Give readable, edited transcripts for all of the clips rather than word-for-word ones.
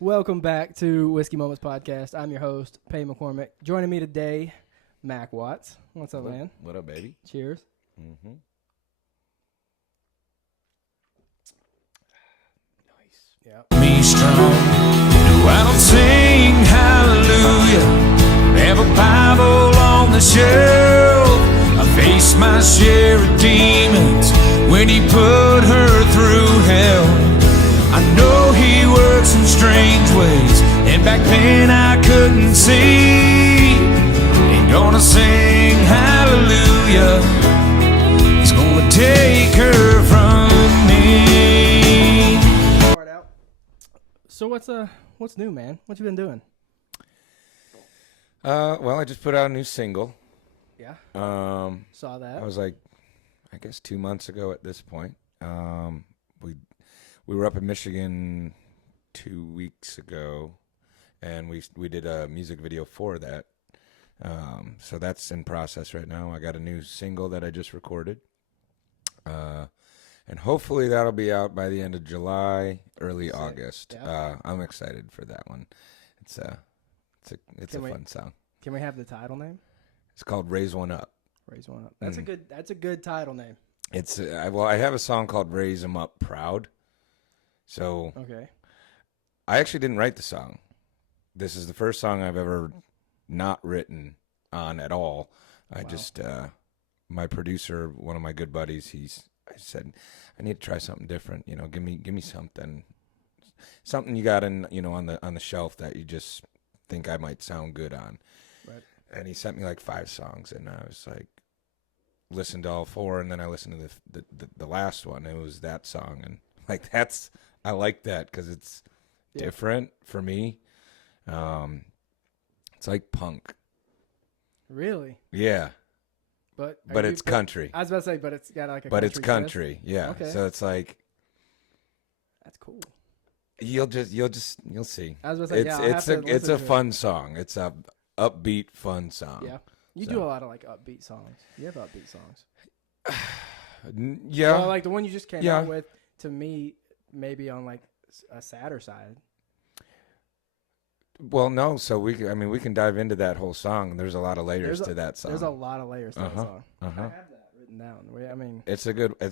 Welcome back to Whiskey Moments Podcast. I'm your host, Pay McCormick. Joining me today, Mac Watts. What's up, man? What up, baby? Cheers. Mm-hmm. Nice. Yeah. Me strong. No, I don't sing hallelujah. Have a Bible on the shelf. I face my share of demons when he put her through hell. I know he works in strange ways, and back then I couldn't see. Ain't gonna sing hallelujah. He's gonna take her from me. So what's new, man? What you been doing? Well, I just put out a new single. Yeah. Saw that. I was like, I guess 2 months ago at this point. We were up in Michigan 2 weeks ago, and we did a music video for that. So that's in process right now. I got a new single that I just recorded. And hopefully that'll be out by the end of July, early August. Yeah. I'm excited for that one. It's a fun song. Can we have the title name? It's called Raise One Up. Raise One Up. That's a good title name. It's I have a song called Raise 'Em Up Proud. So okay. I actually didn't write the song. This is the first song I've ever not written on at all. I just my producer, one of my good buddies, I said, I need to try something different. You know, give me something you got on the shelf that you just think I might sound good on. Right. And he sent me like 5 songs, and I was like, listened to all 4, and then I listened to the last one. It was that song, and like I like that because it's different for me. It's like punk. Really? Yeah. But it's country. I was about to say, but it's got like a. But it's country, twist. Yeah. Okay. So it's like. That's cool. You'll see. I was about to say, it's a fun song. It's a upbeat, fun song. Yeah. You do a lot of like upbeat songs. You have upbeat songs. Yeah. Well, like the one you just came out with, to me, maybe on like a sadder side. Well, no. So we can dive into that whole song. There's a lot of layers to that song. There's a lot of layers to that song. I have that written down. I mean, it's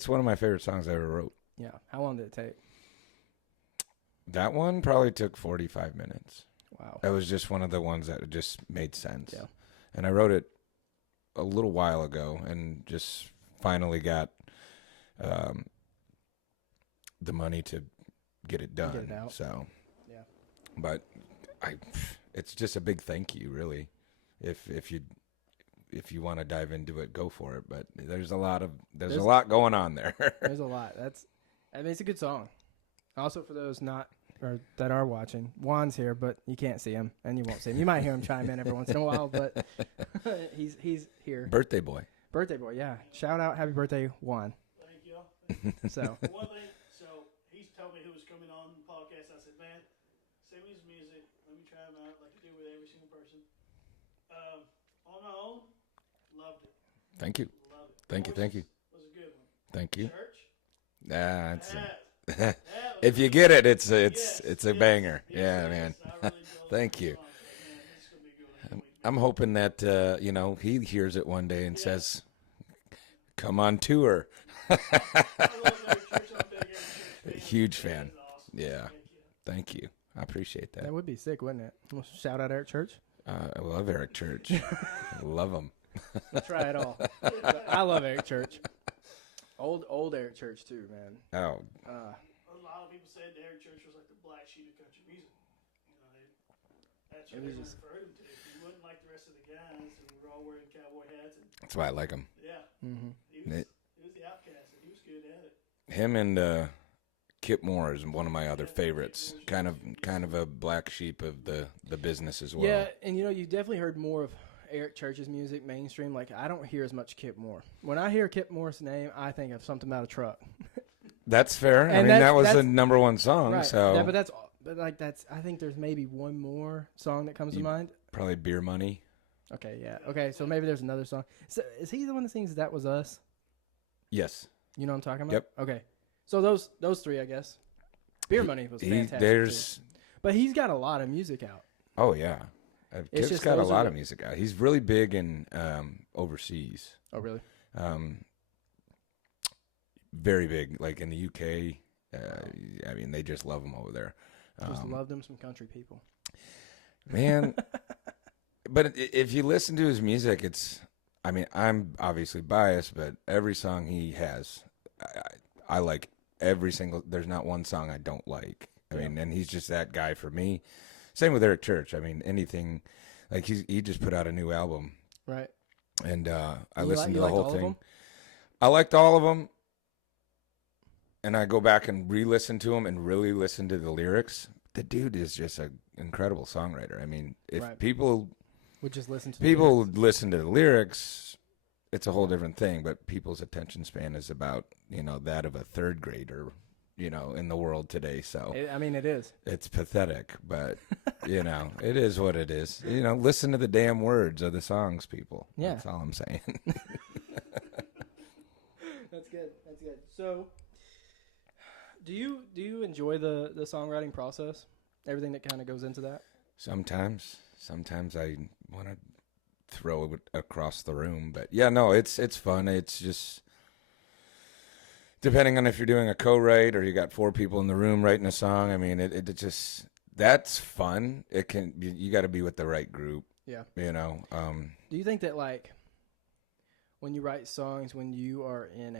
one of my favorite songs I ever wrote. Yeah. How long did it take? That one probably took 45 minutes. Wow. That was just one of the ones that just made sense. Yeah. And I wrote it a little while ago and just finally got the money to get it done. Get it out. So, yeah. But it's just a big thank you, really. If you want to dive into it, go for it. But there's a lot going on there. There's a lot. It's a good song. Also, for those that are watching, Juan's here, but you can't see him, and you won't see him. You might hear him chime in every once in a while, but he's here. Birthday boy. Birthday boy, yeah. Shout out, happy birthday, Juan. Thank you. So One thing, he's told me who was coming on the podcast. I said, man, send me his music. Let me try him out, like I do with every single person. On my own, loved it. Thank you. Loved it. Thank you. Was a good one. Thank you. Church? If you get it, it's a banger. Yeah, man. Thank you. I'm hoping that he hears it one day and says, "Come on tour." Huge fan. Yeah. Thank you. I appreciate that. that would be sick, wouldn't it? We'll shout out Eric Church. I love Eric Church. Love him. Try it all. I love Eric Church. Old Eric Church too, man. Oh. A lot of people said Eric Church was like the black sheep of country music. That's what they referred him to. He wasn't like the rest of the guys who were all wearing cowboy hats. That's why I like him. Yeah. Mm-hmm. He was the outcast, and he was good at it. Him and Kip Moore is one of my other favorites. Kind of a black sheep of the business as well. Yeah, and you definitely heard more of Eric Church's music mainstream. Like, I don't hear as much Kip Moore. When I hear Kip Moore's name, I think of Something About a Truck. That's fair. And that was the number one song. Right. So yeah, that's. I think there's maybe one more song that comes to mind. Probably Beer Money. Okay, yeah. Okay, so maybe there's another song. So is he the one that sings "That Was Us"? Yes. You know what I'm talking about? Yep. Okay, so those three, I guess. Beer Money was fantastic. But he's got a lot of music out. Oh yeah, It's Kip's just got a those are lot the- of music out. He's really big in overseas. Oh, really? Very big, like in the UK. I mean, they just love him over there. Just love them some country people. Man. But if you listen to his music, I mean, I'm obviously biased, but every song he has, I like every single, there's not one song I don't like. I mean, and he's just that guy for me. Same with Eric Church. I mean, anything, like he just put out a new album. Right. And I You listened to the liked whole all of thing. them? I liked all of them. And I go back and re-listen to them and really listen to the lyrics. The dude is just an incredible songwriter. I mean, if Right. people Would just listen to listen to the lyrics, it's a whole different thing. But people's attention span is about, that of a third grader, in the world today. So I mean, it is. it's pathetic, but it is what it is. Listen to the damn words of the songs, people. Yeah. That's all I'm saying. That's good. That's good. So, do you enjoy the songwriting process? Everything that kind of goes into that? Sometimes I want to throw it across the room, but yeah, no, it's fun. It's just depending on if you're doing a co-write or you got 4 people in the room writing a song. I mean, it just that's fun. You got to be with the right group. Yeah. Do you think that like when you write songs, when you are in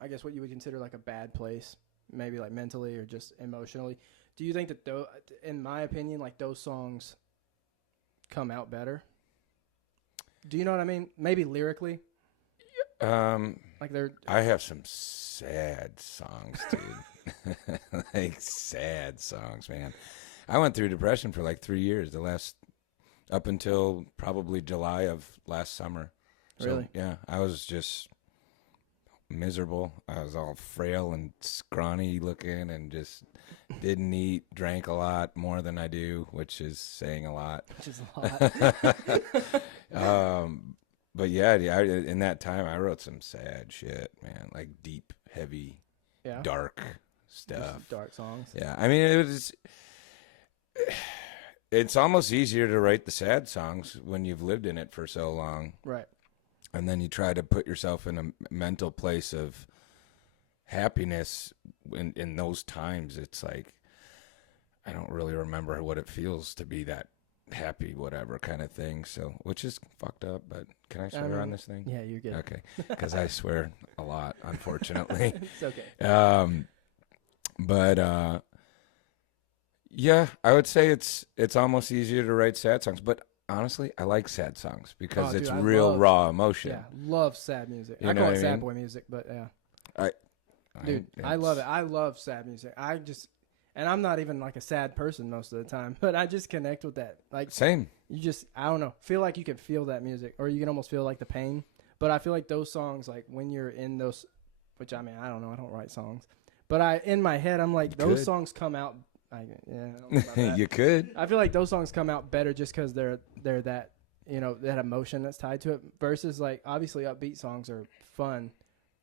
I guess what you would consider like a bad place, maybe like mentally or just emotionally, do you think that in my opinion, like those songs come out better? Do you know what I mean? Maybe lyrically. Like I have some sad songs, dude. Like sad songs, man. I went through depression for like 3 years, up until probably July of last summer. So, Really? yeah, I was just miserable. I was all frail and scrawny looking and just didn't eat, drank a lot more than I do, which is saying a lot. Which is a lot. But yeah, in that time, I wrote some sad shit, man, like deep, heavy, Yeah. dark Just stuff. dark songs. Yeah, I mean, it's almost easier to write the sad songs when you've lived in it for so long. Right. And then you try to put yourself in a mental place of happiness in those times. It's like, I don't really remember what it feels to be that happy, whatever kind of thing. So, which is fucked up, but can I swear on this thing? Yeah, you're good. Okay. Because I swear a lot, unfortunately. It's okay. But yeah, I would say it's almost easier to write sad songs, but honestly, I like sad songs because Oh, it's dude, I real love- raw emotion. Yeah, love sad music. You I know call what it I sad mean? boy music, but yeah. Dude, I love it. I love sad music. And I'm not even like a sad person most of the time, but I just connect with that. Like Same. you just, I don't know, feel like you can feel that music, or you can almost feel like the pain. But I feel like those songs, like when you're in those, which I mean, I don't know, I don't write songs, but in my head, I'm like, those could. songs come out. I don't know about that. You could. I feel like those songs come out better just because they're that, that emotion that's tied to it. Versus like obviously upbeat songs are fun,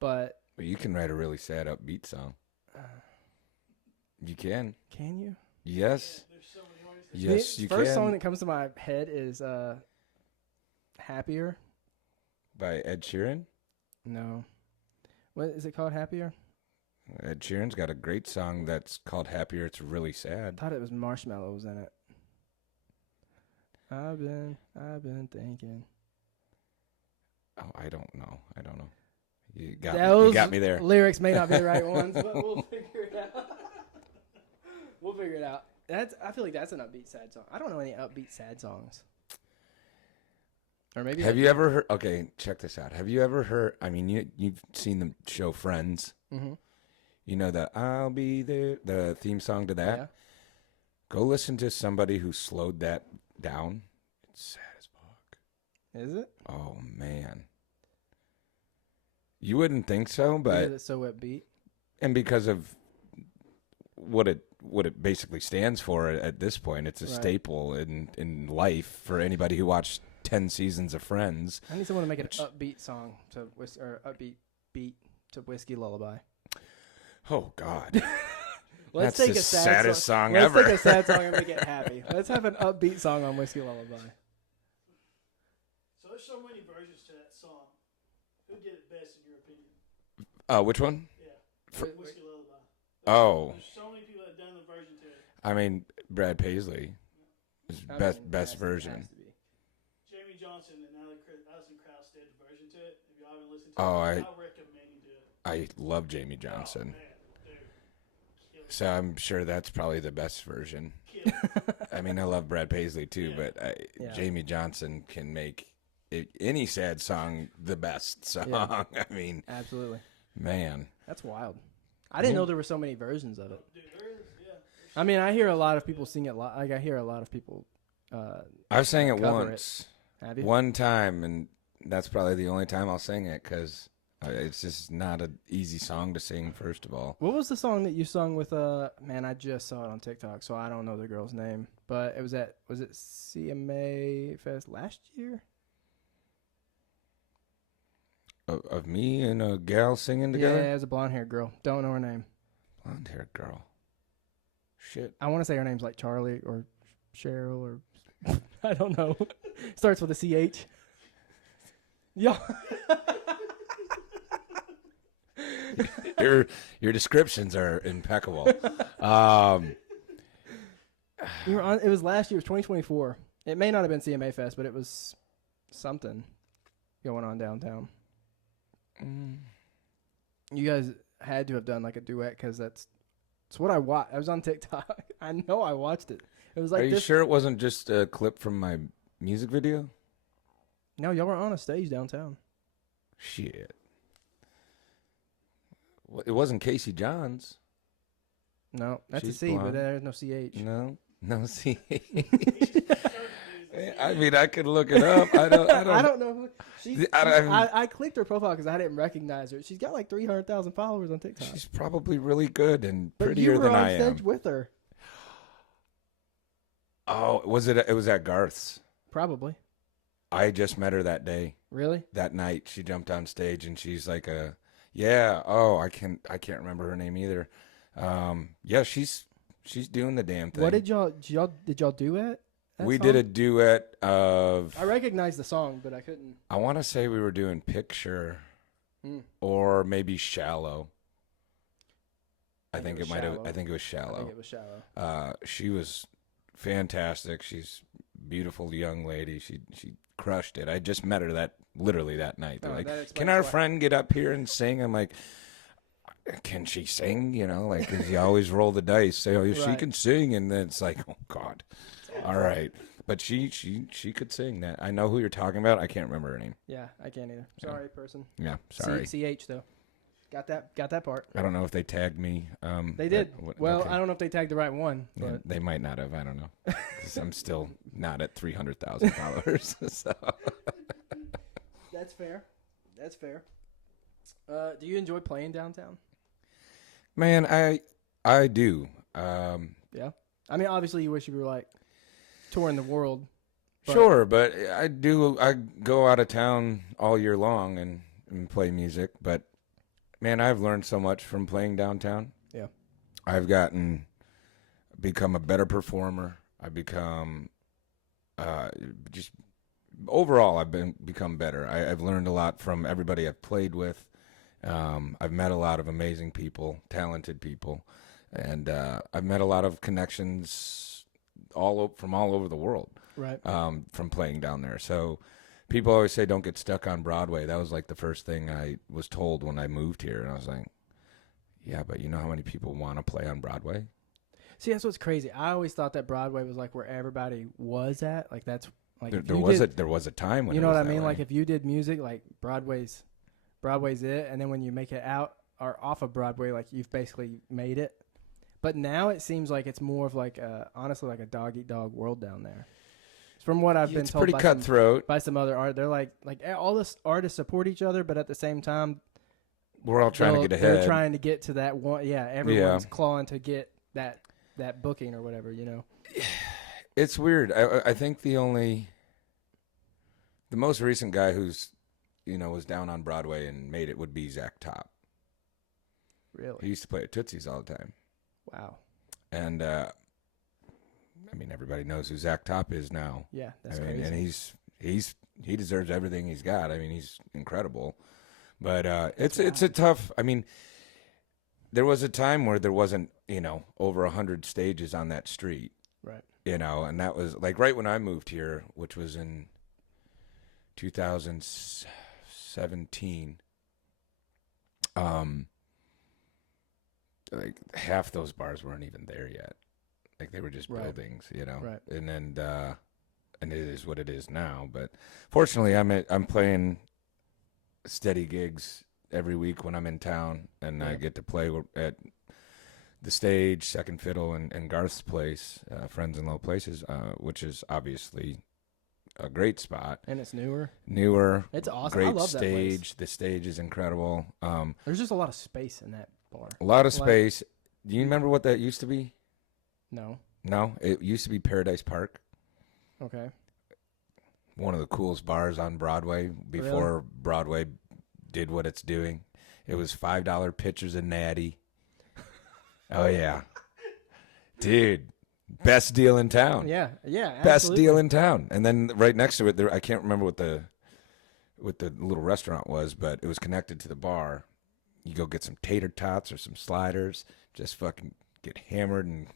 but Well, you can write a really sad upbeat song. You can. can you? Yes. There's so many ways to Yes, The you first can. song that comes to my head is Happier. By Ed Sheeran. No. What is it called? Happier? Ed Sheeran's got a great song that's called Happier. It's really I sad. thought it was Marshmallows in it. I've been thinking. Oh, I don't know. You got Those me there. lyrics may not be the right ones, but we'll figure it out. We'll figure it out. I feel like that's an upbeat sad song. I don't know any upbeat sad songs. Or maybe Have you ever heard? Okay, check this out. Have you ever heard? I mean, you've seen the show Friends. Mm-hmm. You know that "I'll Be There," the theme song to that. Yeah. Go listen to somebody who slowed that down. It's sad as fuck. Is it? Oh man, you wouldn't think so, Because but it's so upbeat. and because of what it basically stands for at this point, it's a Right. staple in life for anybody who watched 10 seasons of Friends. I need someone to make an upbeat song or upbeat beat to Whiskey Lullaby. Oh God. Let's That's take the a sad saddest song Let's ever. take a sad song and make it happy. Let's have an upbeat song on Whiskey Lullaby. So there's so many versions to that song. Who did it best in your opinion? Which one? Yeah. Whiskey Lullaby. Oh. There's so many people that have done the version to it. I mean, Brad Paisley is best version. Jamie Johnson and Alison Krauss did the version to it. If y'all haven't listened to Oh, it, I'll recommend you do it. I love Jamie Johnson. Oh, man, dude. Kill it. So I'm sure that's probably the best version. Kill it. I mean, I love Brad Paisley too, Yeah. but Yeah. Jamie Johnson can make any sad song the best song. Yeah. I mean, Absolutely. man. That's wild. I didn't know there were so many versions of it. Dude, there is, yeah. I mean, I hear a lot of people sing it. Like I hear a lot of people. I've sang it Cover once, Have you? one time, and that's probably the only time I'll sing it because it's just not an easy song to sing. First of all, What was the song that you sung with? Man, I just saw it on TikTok, so I don't know the girl's name. But it was at CMA Fest last year? of me and a gal singing together, Yeah, it was a blonde haired girl. Don't know her name. blonde haired girl. Shit. I want to say her name's like Charlie or Cheryl or I don't know. Starts with a CH. Yeah. Your descriptions are impeccable. You were on. It was last year. It was 2024. It may not have been CMA Fest, but it was something going on downtown. You guys had to have done like a duet because that's what I watched. I was on TikTok. I know I watched it. It was like Are you this. sure it wasn't just a clip from my music video? No, y'all were on a stage downtown. Shit. Well, it wasn't Casey Johns. No, that's She's a C, blonde. but there's no CH. No, see. I mean, I could look it up. I don't know. Who, I clicked her profile because I didn't recognize her. She's got like 300,000 followers on TikTok. She's probably really good and but prettier you were than on I stage am. with her, Oh, was it? It was at Garth's. probably. I just met her that day. Really? That night, she jumped on stage and she's like yeah. Oh, I can't remember her name either. Yeah, she's doing the damn thing. What did y'all do it? We did a duet of. I recognized the song, but I couldn't. I want to say we were doing Picture, or maybe Shallow. I think it might have. I think it was Shallow. I think it was Shallow. She was fantastic. She's a beautiful young lady. She crushed it. I just met her literally that night. They're like, "Can our friend get up here and sing?" I'm like, "Can she sing?" You know, like 'cause you always roll the dice. Say, "Oh, she Right. can sing," and then it's like, "Oh God." All right, but she could sing that. I know who you're talking about. I can't remember her name. Yeah, I can't either. Sorry, person. Yeah, sorry. CH though. Got that part. I don't know if they tagged me. They did. Well, okay. I don't know if they tagged the right one. Yeah, But they might not have. I don't know. 'Cause I'm still not at 300,000 followers. So. that's fair. That's fair. Do you enjoy playing downtown? Man, I do. Yeah. I mean, obviously, you wish you were like touring the world. Sure, but I do. I go out of town all year long and play music. But man, I've learned so much from playing downtown. Yeah. I've become a better performer. I've become just overall. I've become better. I've learned a lot from everybody I've played with. I've met a lot of amazing people, talented people, and I've met a lot of connections from all over the world. Right. From playing down there. So people always say don't get stuck on Broadway. That was like the first thing I was told when I moved here, and I was like, yeah, but you know how many people want to play on Broadway? See, that's what's crazy. I always thought that Broadway was like where everybody was at. Like that's like There was a time when you know it was what I that mean. way. Like if you did music, like Broadway's it, and then when you make it out or off of Broadway, like you've basically made it. But now it seems like it's more of like honestly like a dog eat dog world down there. From what I've been it's told, pretty cutthroat. by some other art, they're like all the artists support each other, but at the same time, We're all trying to get ahead. They're trying to get to that one. Yeah, everyone's clawing to get that booking or whatever. You know, It's weird. I think the most recent guy who's was down on Broadway and made it would be Zach Top. really. He used to play at Tootsie's all the time. Wow. And I mean, everybody knows who Zach Top is now. Yeah, that's I mean, crazy. and he deserves everything he's got. I mean, he's incredible. But it's a tough. I mean, there was a time where there wasn't, over 100 stages on that street. Right. And that was like right when I moved here, which was in 2017. Like half those bars weren't even there yet. Like they were just buildings, Right. And then and it is what it is now. But fortunately, I'm playing steady gigs every week when I'm in town, and I get to play at the Stage, Second Fiddle, and Garth's place, Friends in Low Places, which is obviously a great spot. And it's newer. It's awesome. Great I love stage. that place. The stage is incredible. There's just a lot of space in that bar. A lot of space. Do you remember what that used to be? No. No, it used to be Paradise Park. Okay. One of the coolest bars on Broadway before Broadway did what it's doing. It was $5 pitchers of Natty. Oh yeah, dude, best deal in town. Yeah, best absolutely. deal in town. And then right next to it, I can't remember what the little restaurant was, but it was connected to the bar. You go get some tater tots or some sliders, just fucking get hammered and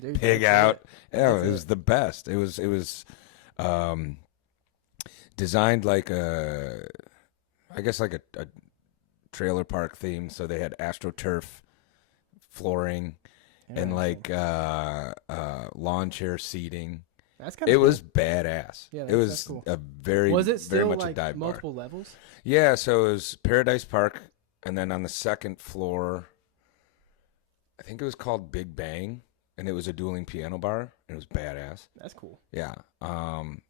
Dude, pig that's out. it. Yeah, That's it was the best. It was designed like I guess like a trailer park theme. So they had AstroTurf flooring and like lawn chair seating. That's kind of It was badass. Yeah, it was that's cool. a very Was it very still much like a dive bar. multiple levels? Yeah, so it was Paradise Park, and then on the second floor, I think it was called Big Bang, and it was a dueling piano bar, and it was badass. That's cool. Yeah. And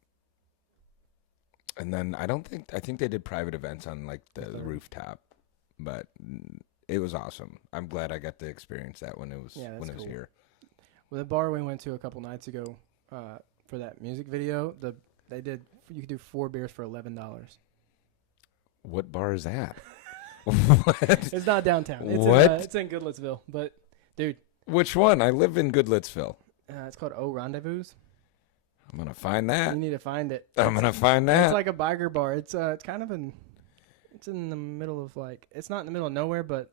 then I think they did private events on like the rooftop, but it was awesome. I'm glad I got to experience that when it was cool. here. Well, the bar we went to a couple nights ago for that music video, you could do 4 beers for $11. What bar is that? What? It's not downtown. It's What? It's in Goodlettsville. But dude, Which one? I live in Goodlettsville. it's called O Rendezvous. I'm gonna find that. You need to find it. I'm gonna find that. It's like a biker bar. It's kind of it's in the middle of it's not in the middle of nowhere, but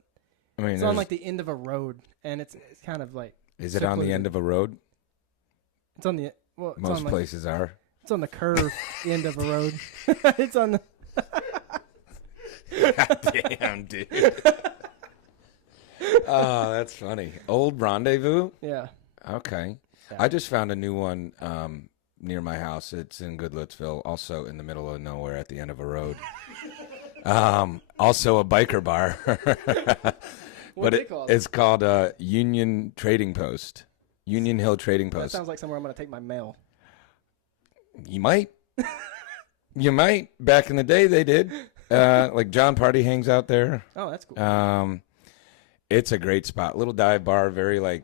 I mean, it's on like the end of a road, and it's kind of like. Is it on the end of a road? It's on the it's Most on places are. It's on the curve end of a road. It's on the. God damn, dude. Oh, that's funny. Old Rendezvous? Yeah. Okay. Yeah. I just found a new one near my house. It's in Goodlettsville, also in the middle of nowhere at the end of a road. Also a biker bar. What's it called? It's called Union Trading Post. Union Hill Trading That Post. sounds like somewhere I'm going to take my mail. You might. You might. Back in the day, they did. Like John Party hangs out there. Oh, that's cool. It's a great spot. Little dive bar, very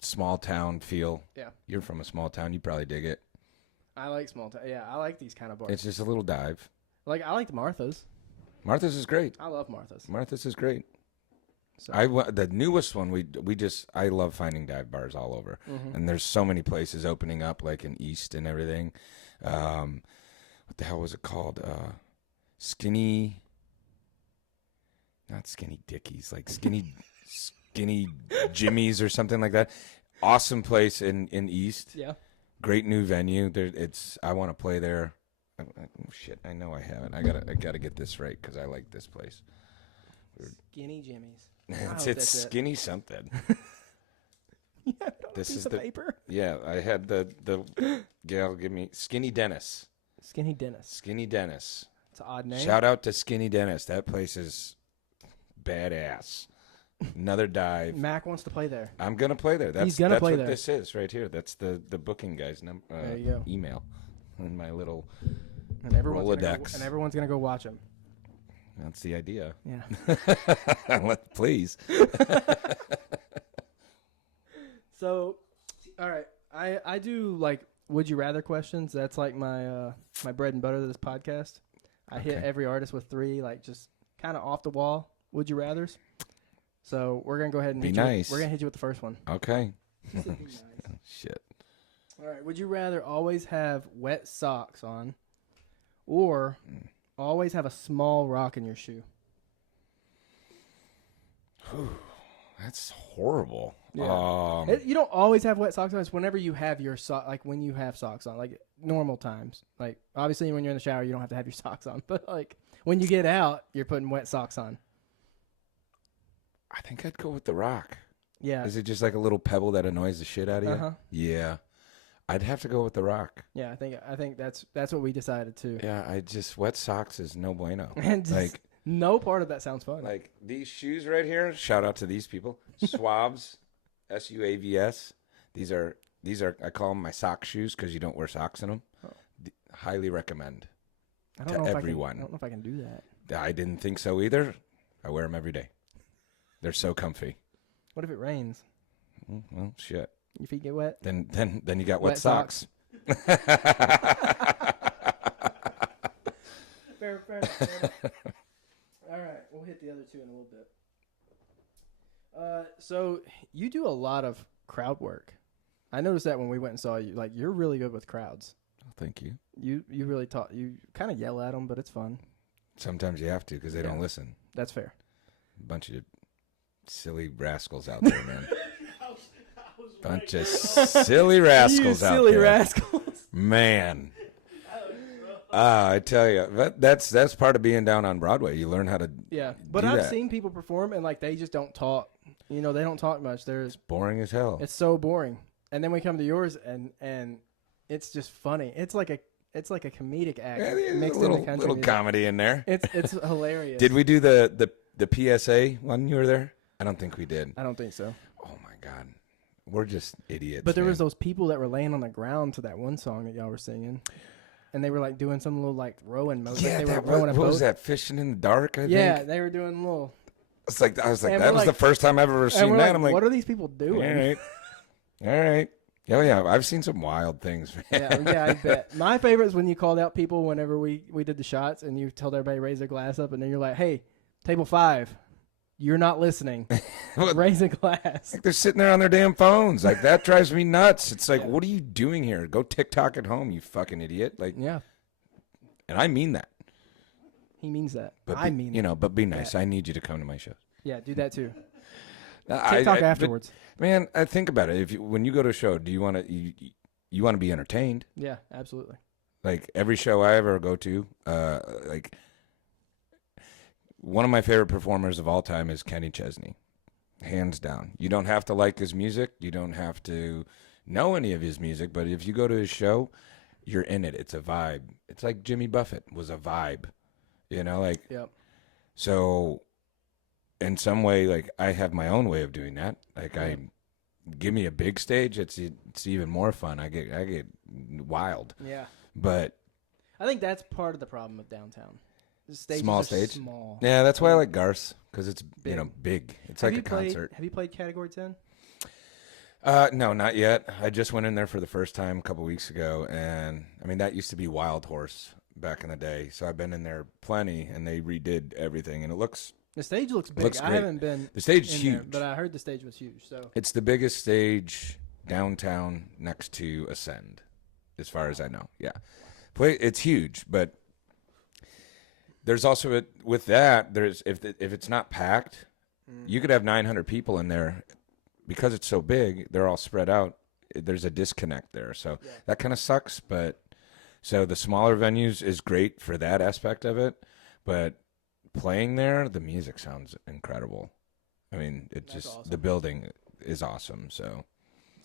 small town feel. Yeah. You're from a small town. You probably dig it. I like small town. Yeah, I like these kind of bars. It's just a little dive. I like Martha's. Martha's is great. I love Martha's. Martha's is great. So. The newest one I love finding dive bars all over, and there's so many places opening up like in East and everything. What the hell was it called? Not Skinny Dickies, like Skinny Jimmy's or something like that. Awesome place in East. Yeah. Great new venue. I want to play there. Shit, I know I haven't. I gotta get this right because I like this place. Skinny Jimmy's. It's Skinny something. Yeah, This piece is of the paper. Yeah, I had the gal give me Skinny Dennis. Skinny Dennis. Skinny Dennis. It's an odd name. Shout out to Skinny Dennis. That place is badass. Another dive. Mac wants to play there. I'm gonna play there. He's gonna play what there. This is right here. That's the booking guy's There you go. email in my little And everyone's Rolodex. gonna go watch him. That's the idea. Yeah. Please. So, all right, I do would you rather questions. That's like my my bread and butter of this podcast. I hit Okay. every artist with 3 just kind of off the wall would you rathers. So we're gonna go ahead and Be hit nice. We're gonna hit you with the first one. Okay. Be nice. Shit. All right. Would you rather always have wet socks on, or always have a small rock in your shoe? That's horrible. Yeah. You don't always have wet socks on. It's whenever you have your like when you have socks on, like normal times. Like obviously when you're in the shower, you don't have to have your socks on, but like when you get out, you're putting wet socks on. I think I'd go with the rock. Yeah. Is it just like a little pebble that annoys the shit out of you? Uh-huh. Yeah. I'd have to go with the rock. Yeah, I think that's what we decided too. Yeah, wet socks is no bueno. And like no part of that sounds fun. Like these shoes right here, shout out to these people. Swabs, SUAVS. These are I call them my sock shoes because you don't wear socks in them. Oh. Highly recommend to everyone. I don't know if I can do that. I didn't think so either. I wear them every day. They're so comfy. What if it rains? Well, shit. Your feet get wet? Then you got wet socks. Fair. All right, we'll hit the other two in a little bit. So you do a lot of crowd work. I noticed that when we went and saw you. Like, you're really good with crowds. Thank you. You really talk. You kind of yell at them, but it's fun. Sometimes you have to because they don't listen. That's fair. Bunch of silly rascals out there, man. Bunch of silly rascals out there. Silly rascals. Man. I tell you, that's part of being down on Broadway. You learn how to but I've seen people perform and like they just don't talk. You know, they don't talk much. It's boring as hell. It's so boring. And then we come to yours and it's just funny. It's like a comedic act mixed in the country little comedy in there. It's hilarious. Did we do the PSA when you were there? I don't think we did. I don't think so. Oh my God. We're just idiots. But there was those people that were laying on the ground to that one song that y'all were singing. And they were like doing some little like rowing motion. Yeah, like they were rowing a boat. What was that? Fishing in the dark, I think? Yeah, they were doing little. I was like, that was the first time I've ever seen that. Like, I'm like, what are these people doing? All right. Oh, yeah. I've seen some wild things, man. Yeah, I bet. My favorite is when you called out people whenever we did the shots and you told everybody to raise their glass up and then you're like, hey, table 5. You're not listening. Raise a glass. Like they're sitting there on their damn phones. Like that drives me nuts. It's like, what are you doing here? Go TikTok at home, you fucking idiot. Like, yeah. And I mean that. He means that. But I mean, but be nice. I need you to come to my shows. Yeah, do that too. TikTok afterwards. Man, I think about it. When you go to a show, do you want to you want to be entertained? Yeah, absolutely. Like every show I ever go to, like. One of my favorite performers of all time is Kenny Chesney, hands down. You don't have to like his music. You don't have to know any of his music. But if you go to his show, you're in it. It's a vibe. It's like Jimmy Buffett was a vibe, like. Yep. So, in some way, like I have my own way of doing that. Like give me a big stage. It's even more fun. I get wild. Yeah. But I think that's part of the problem with downtown. The small stage. Small. Yeah, that's why I like Garth's because it's big. It's like a concert. Have you played Category 10? No, not yet. I just went in there for the first time a couple weeks ago, and I mean that used to be Wild Horse back in the day. So I've been in there plenty, and they redid everything, and the stage looks big. Looks I haven't been. The stage is huge, there, but I heard the stage was huge. So it's the biggest stage downtown next to Ascend, as far as I know. Yeah, it's huge, but. There's also with that. There's if it's not packed, you could have 900 people in there, because it's so big. They're all spread out. There's a disconnect there, so that kind of sucks. But so the smaller venues is great for that aspect of it. But playing there, the music sounds incredible. I mean, awesome. The building is awesome. So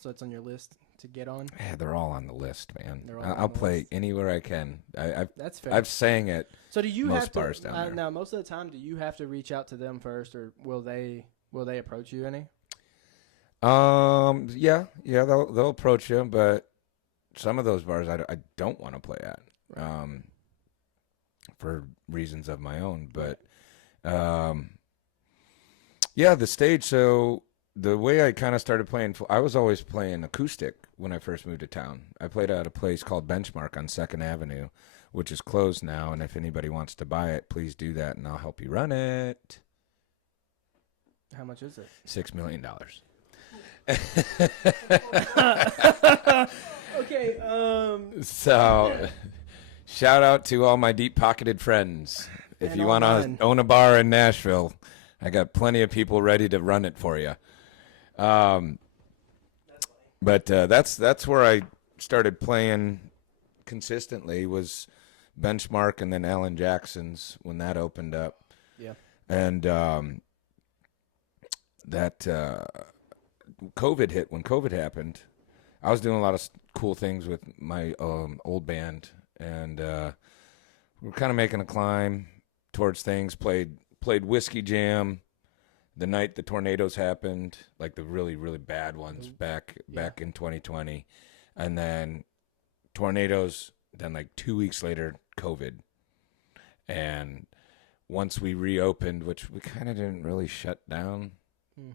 it's on your list to get on. Yeah, they're all on the list, man. I'll play anywhere I can. That's fair. I've sang it. So do you most have bars to down there. Now? Most of the time, do you have to reach out to them first, or will they approach you any? Yeah, they'll approach you, but some of those bars I don't want to play at, for reasons of my own. But yeah, the stage. So the way I kind of started playing, I was always playing acoustic when I first moved to town. I played at a place called Benchmark on 2nd Avenue, which is closed now. And if anybody wants to buy it, please do that, and I'll help you run it. How much is it? $6 million. Okay. So, shout out to all my deep-pocketed friends. If And you want online. to own a bar in Nashville, I got plenty of people ready to run it for you. But that's where I started playing consistently was Benchmark and then Alan Jackson's when that opened up. Yeah. And that COVID hit. When COVID happened, I was doing a lot of cool things with my old band, and we were kind of making a climb towards things. Played Whiskey Jam the night the tornadoes happened, like the really, really bad ones back in 2020. And then tornadoes, then like 2 weeks later, COVID. And once we reopened, which we kind of didn't really shut down,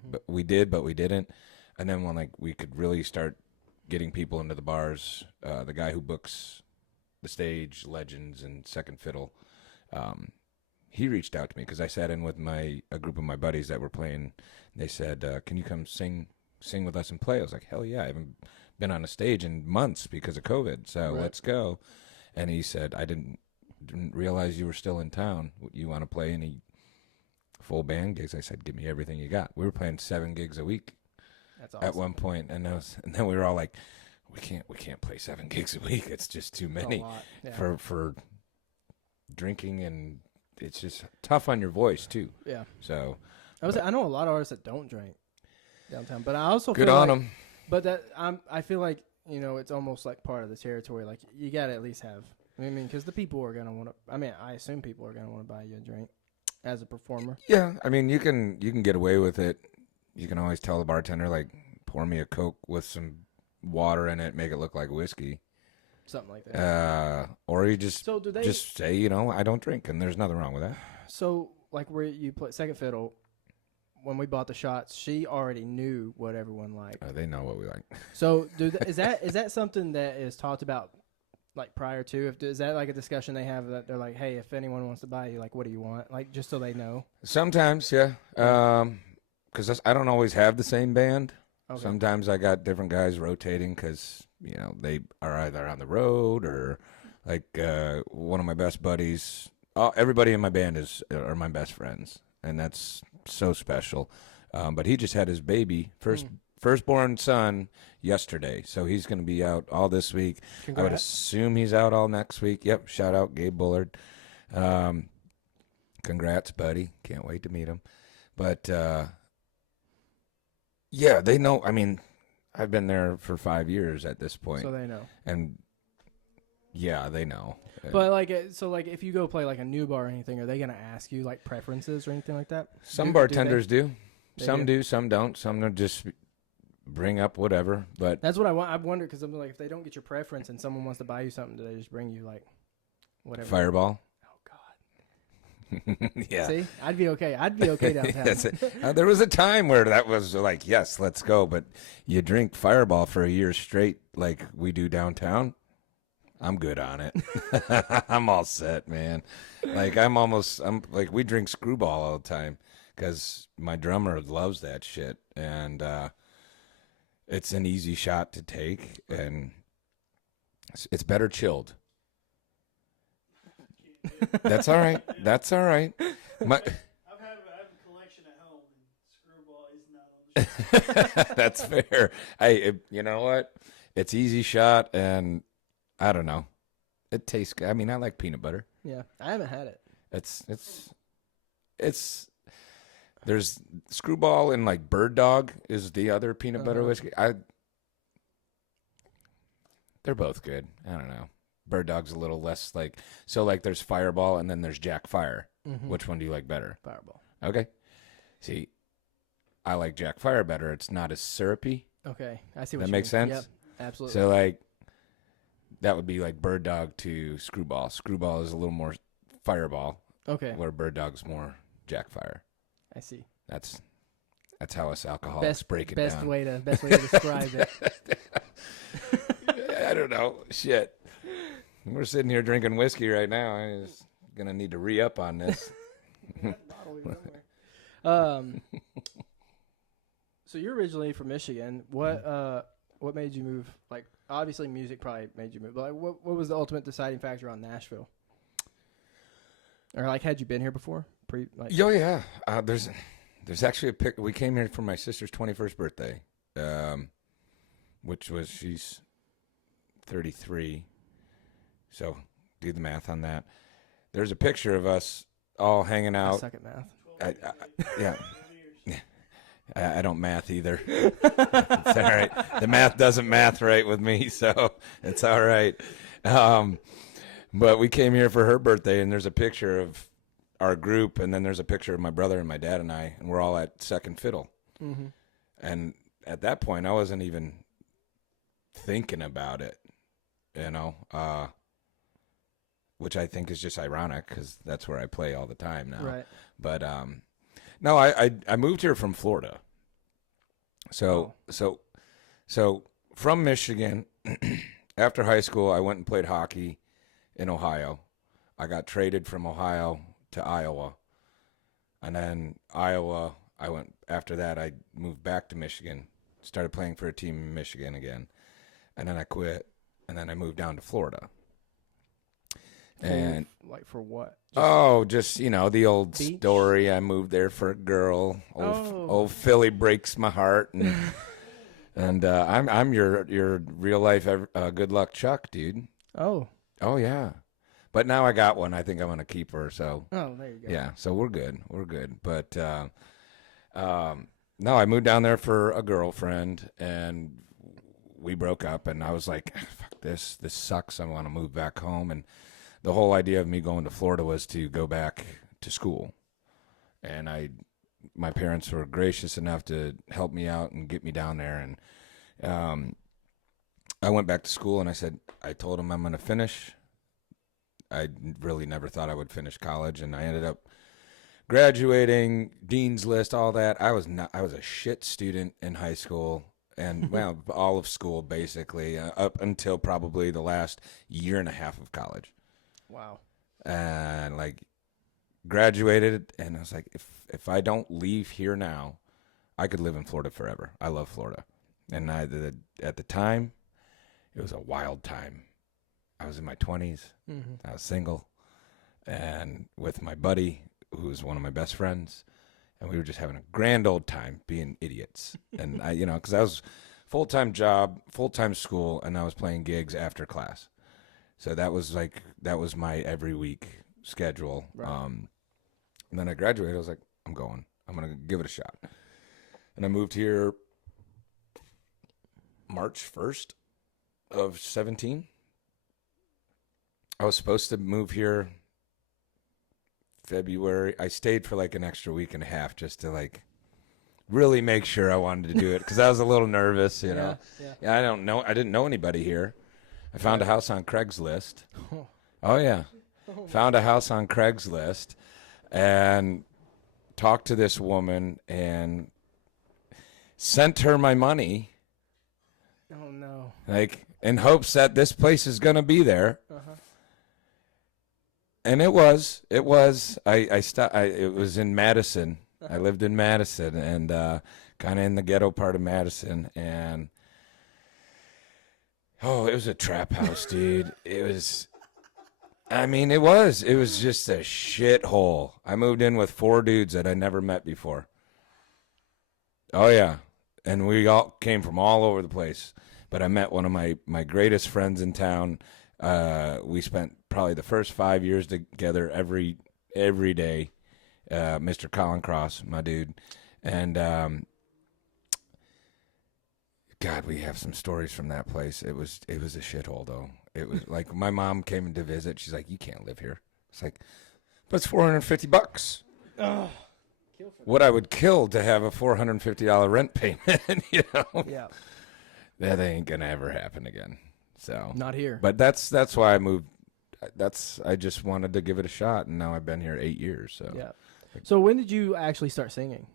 but we didn't. And then when like we could really start getting people into the bars, the guy who books the stage, Legends, and Second Fiddle, he reached out to me because I sat in with a group of my buddies that were playing. They said, "Can you come sing with us and play?" I was like, "Hell yeah! I haven't been on a stage in months because of COVID, so let's go." And he said, "I didn't realize you were still in town. You want to play any full band gigs?" I said, "Give me everything you got." We were playing 7 gigs a week. That's awesome. At one point, and then we were all like, "We can't play 7 gigs a week. It's just too many for drinking, and it's just tough on your voice too." Yeah. So I know a lot of artists that don't drink downtown, but I also good feel on like, them. But I feel like it's almost like part of the territory. Like you got to at least have. I mean, because the people are gonna want to. I mean, I assume people are gonna want to buy you a drink as a performer. Yeah, I mean, you can get away with it. You can always tell the bartender, like, pour me a Coke with some water in it, make it look like whiskey. Something like that. Or you just So do they just say, I don't drink, and there's nothing wrong with that. So like where you play Second Fiddle, when we bought the shots, she already knew what everyone liked. They know what we like. So is that something that is talked about like prior to? Is that like a discussion they have that they're like, hey, if anyone wants to buy you, like, what do you want? Like just so they know. Sometimes, yeah. Because I don't always have the same band. Okay. Sometimes I got different guys rotating because, they are either on the road or like one of my best buddies. Everybody in my band are my best friends, and that's so special. But he just had his baby, firstborn son, yesterday. So he's going to be out all this week. Congrats. I would assume he's out all next week. Yep. Shout out Gabe Bullard. Congrats, buddy. Can't wait to meet him. But yeah, they know. I mean, I've been there for 5 years at this point. So they know. And yeah, they know. But like, so like, if you go play like a new bar or anything, are they gonna ask you like preferences or anything like that? Some bartenders do. They Some do. Some don't. Some don't just bring up whatever. But that's what I want. I wonder because I'm like, if they don't get your preference and someone wants to buy you something, do they just bring you like whatever? Fireball. Oh God. Yeah. See, I'd be okay. I'd be okay downtown. Yes. There was a time where that was like, yes, let's go. But you drink Fireball for a year straight, like we do downtown. I'm good on it. I'm all set, man. Like I'm like we drink Screwball all the time because my drummer loves that shit, and it's an easy shot to take, and it's better chilled. That's all right. That's all right. I have a collection at home, and Screwball is not on the shelf. That's fair. Hey, you know what? It's easy shot, and I don't know. It tastes good. I mean, I like peanut butter. Yeah, I haven't had it. It's. There's Screwball and like Bird Dog is the other peanut butter whiskey. They're both good. I don't know. Bird Dog's a little less like there's Fireball and then there's Jack Fire. Mm-hmm. Which one do you like better? Fireball. Okay. See, I like Jack Fire better. It's not as syrupy. Okay, I see what That you makes mean. sense? Yep, absolutely. So like that would be like Bird Dog to Screwball. Screwball is a little more Fireball, okay, where Bird Dog's more Jack Fire. I see. That's how us alcoholics break it down. Best way to describe it. I don't know. Shit. We're sitting here drinking whiskey right now. I'm just going to need to re-up on this. So you're originally from Michigan. What made you move? Like, obviously, music probably made you move. But like, what was the ultimate deciding factor on Nashville? Or like, had you been here before? Oh yeah. There's actually a pic. We came here for my sister's 21st birthday, which was she's 33. So do the math on that. There's a picture of us all hanging I out. suck at math. Yeah. I don't math either. It's all right. The math doesn't math right with me, so it's all right. But we came here for her birthday, and there's a picture of our group, and then there's a picture of my brother and my dad and I, and we're all at second fiddle. Mm-hmm. And at that point, I wasn't even thinking about it, which I think is just ironic because that's where I play all the time now. Right. But no, I moved here from Florida. So from Michigan, after high school, I went and played hockey in Ohio. I got traded from Ohio to Iowa. And then Iowa, after that, I moved back to Michigan, started playing for a team in Michigan again. And then I quit, and then I moved down to Florida. And like for what? Just the old beach? story. I moved there for a girl. Old Philly breaks my heart, and I'm your real life good luck Chuck, dude. Oh Yeah, but now I got one. I think I'm gonna keep her. So there you go. yeah, so we're good. But no, I moved down there for a girlfriend, and we broke up. And I was like, fuck this sucks. I want to move back home. And the whole idea of me going to Florida was to go back to school. And my parents were gracious enough to help me out and get me down there. And I went back to school, and I told them I'm going to finish. I really never thought I would finish college, and I ended up graduating, dean's list, all that. I was a shit student in high school, and well, all of school basically, up until probably the last year and a half of college. Wow. And graduated, and I was like, if I don't leave here now, I could live in Florida forever. I love Florida. And at the time, it was a wild time. I was in my 20s. Mm-hmm. I was single, and with my buddy, who was one of my best friends, and we were just having a grand old time being idiots. And because I was full-time job, full-time school, and I was playing gigs after class. So that was my every week schedule. Right. And then I graduated. I was like, I'm going to give it a shot. And I moved here March 1st of 17. I was supposed to move here February. I stayed for an extra week and a half just to really make sure I wanted to do it because I was a little nervous, Yeah. Yeah, I didn't know anybody here. I found a house on Craigslist. Oh yeah. Found a house on Craigslist and talked to this woman and sent her my money. Oh no. In hopes that this place is going to be there. Uh-huh. And it was. It was in Madison. I lived in Madison and kind of in the ghetto part of Madison, and it was a trap house, dude. It was just a shithole. I moved in with 4 dudes that I never met before. Oh yeah. And we all came from all over the place. But I met one of my greatest friends in town. We spent probably the first 5 years together every day. Mr. Colin Cross, my dude. And God, we have some stories from that place. It was a shithole though. It was my mom came to visit. She's like, "You can't live here." It's like, but it's $450. Oh. What I would kill to have a $450 rent payment, Yeah. That ain't gonna ever happen again. So Not here. But that's why I moved. I just wanted to give it a shot, and now I've been here 8 years. So Yeah. So when did you actually start singing?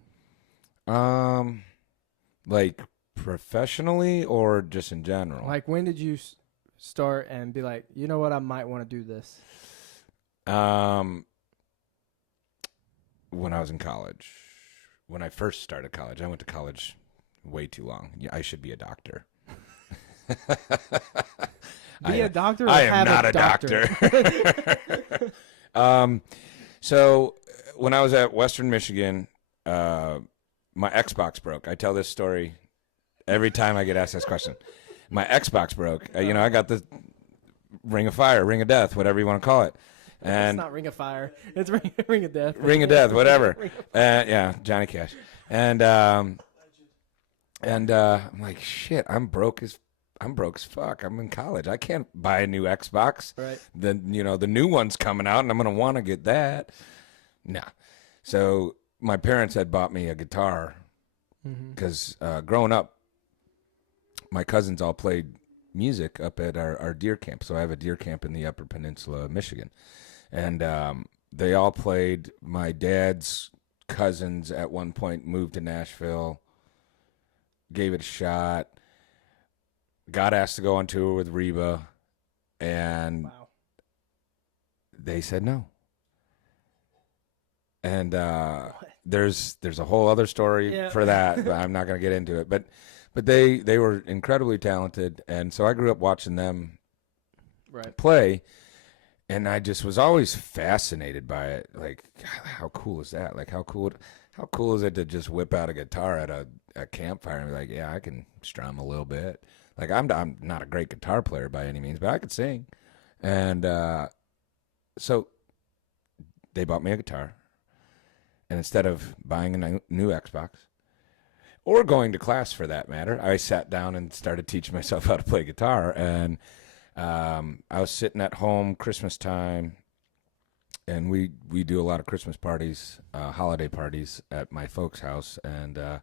Professionally or just in general? When did you start and be like, you know what, I might want to do this? When I was in college, when I first started college. I went to college way too long. Yeah, I should be a doctor. Be a doctor or I am have not a doctor. So when I was at Western Michigan, my Xbox broke. I tell this story every time I get asked this question. My Xbox broke. I got the Ring of Fire, Ring of Death, whatever you want to call it. And it's not Ring of Fire. It's Ring of Death. Ring of Death, whatever. Yeah, Johnny Cash. And I'm like, shit, I'm broke as fuck. I'm in college. I can't buy a new Xbox. Right. Then the new one's coming out, and I'm gonna want to get that. Nah. So my parents had bought me a guitar because growing up, my cousins all played music up at our deer camp. So I have a deer camp in the Upper Peninsula of Michigan, and they all played. My dad's cousins at one point moved to Nashville, gave it a shot, got asked to go on tour with Reba, and they said no. And there's a whole other story for that, but I'm not going to get into it. But they were incredibly talented, and so I grew up watching them play, and I just was always fascinated by it. Like, how cool is that? Like, how cool is it to just whip out a guitar at a campfire and be like, yeah, I can strum a little bit. Like, I'm not a great guitar player by any means, but I could sing. And so they bought me a guitar, and instead of buying a new Xbox, or going to class for that matter, I sat down and started teaching myself how to play guitar. And I was sitting at home Christmas time, and we do a lot of Christmas parties, holiday parties at my folks' house. And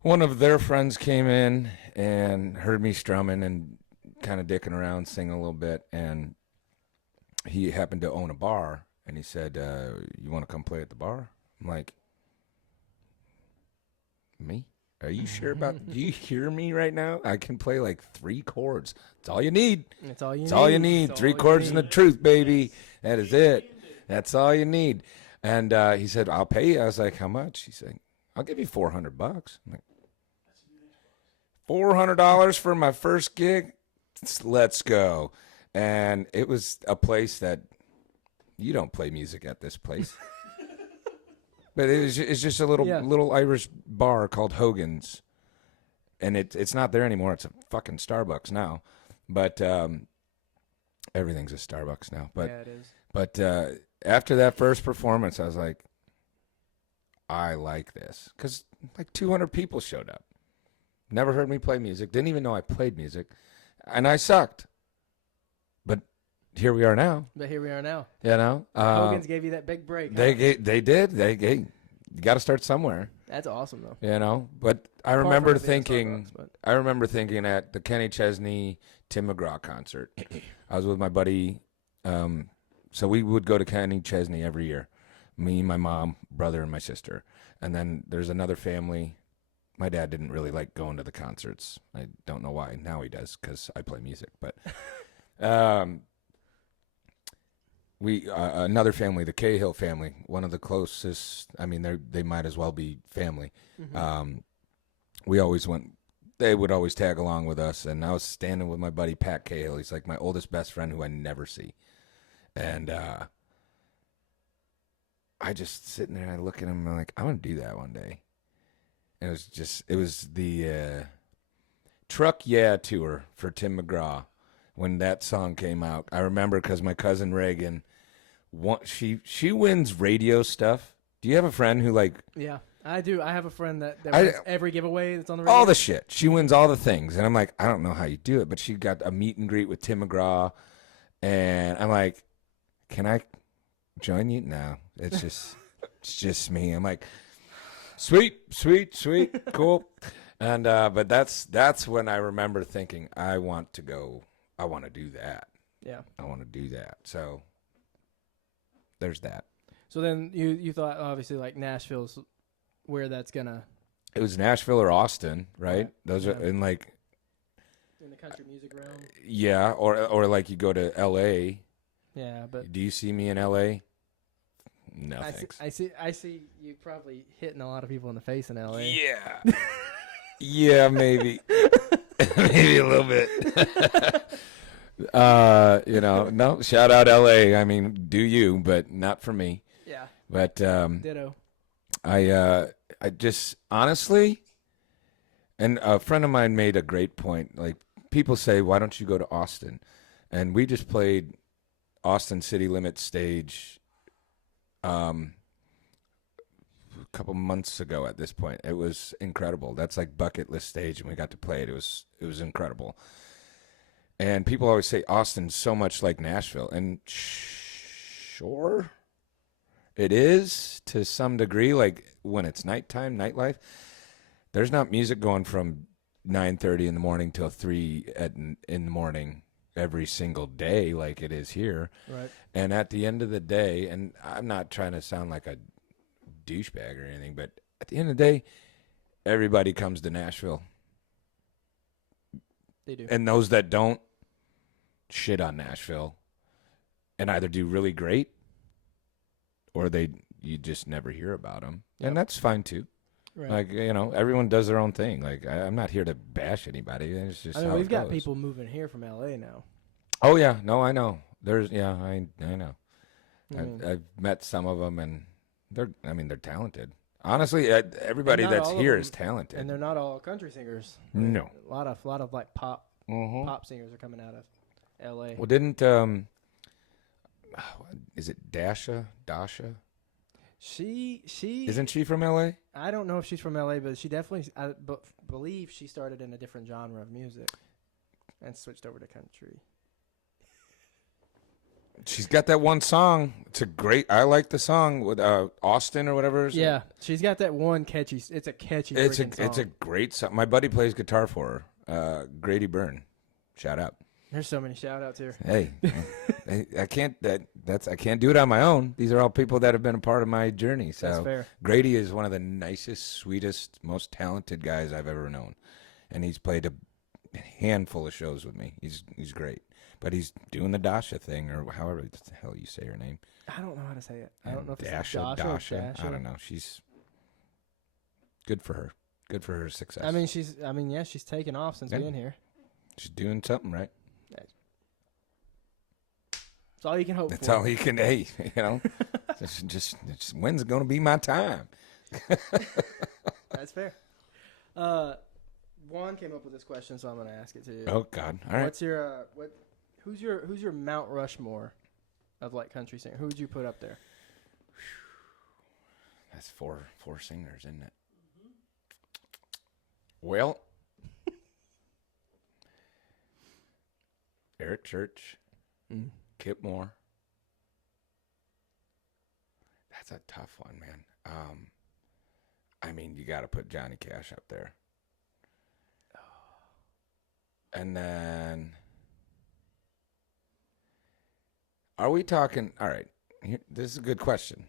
one of their friends came in and heard me strumming and kind of dicking around, singing a little bit. And he happened to own a bar, and he said, you want to come play at the bar? I'm like, me? Are you sure about? Do you hear me right now? I can play like 3 chords. That's all you need. That's all you need. That's all you need. 3 chords and the truth, baby. That is it. That's all you need. And he said, I'll pay you. I was like, how much? He said, I'll give you $400. I'm like, $400 for my first gig? Let's go. And it was a place that you don't play music at this place. But it's just a little Irish bar called Hogan's, and it's not there anymore. It's a fucking Starbucks now, but everything's a Starbucks now. But it is. But after that first performance, I was like, I like this, because like 200 people showed up, never heard me play music, didn't even know I played music, and I sucked. But here we are now. Hogan's gave you that big break. They did. You got to start somewhere. That's awesome, though. But I remember thinking at the Kenny Chesney, Tim McGraw concert, I was with my buddy. So we would go to Kenny Chesney every year. Me, my mom, brother, and my sister. And then there's another family. My dad didn't really like going to the concerts. I don't know why. Now he does, because I play music. But another family, the Cahill family, one of the closest. I mean, they might as well be family. Mm-hmm. We always went. They would always tag along with us, and I was standing with my buddy Pat Cahill. He's like my oldest best friend, who I never see, and I just sitting there and I look at him and I'm like, I want to do that one day. And it was the Truck Yeah tour for Tim McGraw when that song came out. I remember because my cousin Reagan, she wins radio stuff. Do you have a friend who like? Yeah, I do. I have a friend that wins every giveaway that's on the radio. All the shit. She wins all the things. And I'm like, I don't know how you do it, but she got a meet and greet with Tim McGraw. And I'm like, can I join you? No, it's just me. I'm like, sweet, cool. And but that's when I remember thinking, I want to do that. Yeah, I want to do that. So there's that. So then you thought obviously like Nashville's where that's gonna. It was Nashville or Austin, right? Those are in like in the country music realm. Yeah, or like you go to L.A. Yeah, but do you see me in L.A.? No, thanks. I see you probably hitting a lot of people in the face in LA. Yeah. Yeah, maybe. Maybe a little bit. No, shout out LA. I mean, do you, but not for me. Yeah. But Ditto. I just honestly, and a friend of mine made a great point. Like, people say, why don't you go to Austin? And we just played Austin City Limits stage a couple months ago at this point. It was incredible. That's like bucket list stage, and we got to play it. It was incredible. And people always say Austin's so much like Nashville, and sure, it is to some degree. Like when it's nighttime, nightlife, there's not music going from 9:30 in the morning till 3 in the morning every single day like it is here. Right. And at the end of the day, and I'm not trying to sound like a douchebag or anything, but at the end of the day, everybody comes to Nashville. They do. And those that don't shit on Nashville and either do really great or you just never hear about them. Yep. And that's fine too. Right. Like, everyone does their own thing. Like, I'm not here to bash anybody. It's just how we've it got goes. people moving here from LA now. Oh yeah, no, I know. I know. Mm. I've met some of them, and they're talented. Honestly, everybody that's here is talented. And they're not all country singers. No. A lot of like pop singers are coming out of LA. Well, didn't is it Dasha? She Isn't she from LA? I don't know if she's from LA, but she definitely believe she started in a different genre of music and switched over to country. She's got that one song. I like the song with Austin or whatever. Yeah, she's got that one catchy. It's a catchy. It's song. It's a great song. My buddy plays guitar for her. Grady Byrne. Shout out. There's so many shout outs here. Hey, I can't do it on my own. These are all people that have been a part of my journey. So that's fair. Grady is one of the nicest, sweetest, most talented guys I've ever known, and he's played a handful of shows with me. He's great, but he's doing the Dasha thing, or however the hell you say her name. I don't know how to say it. I don't know if Dasha, it's Dasha. I don't know. She's good for her. Good for her success. She's taken off since being here. She's doing something right. That's all you can hope for. That's all you can. Hey, just when's it gonna be my time? That's fair. Juan came up with this question, so I'm gonna ask it to you. Oh God! All right. What's your Who's your Mount Rushmore of like country singer? Who would you put up there? That's four singers, isn't it? Well, Eric Church, Kip Moore. That's a tough one, man. You got to put Johnny Cash up there. And then, are we talking? All right, this is a good question.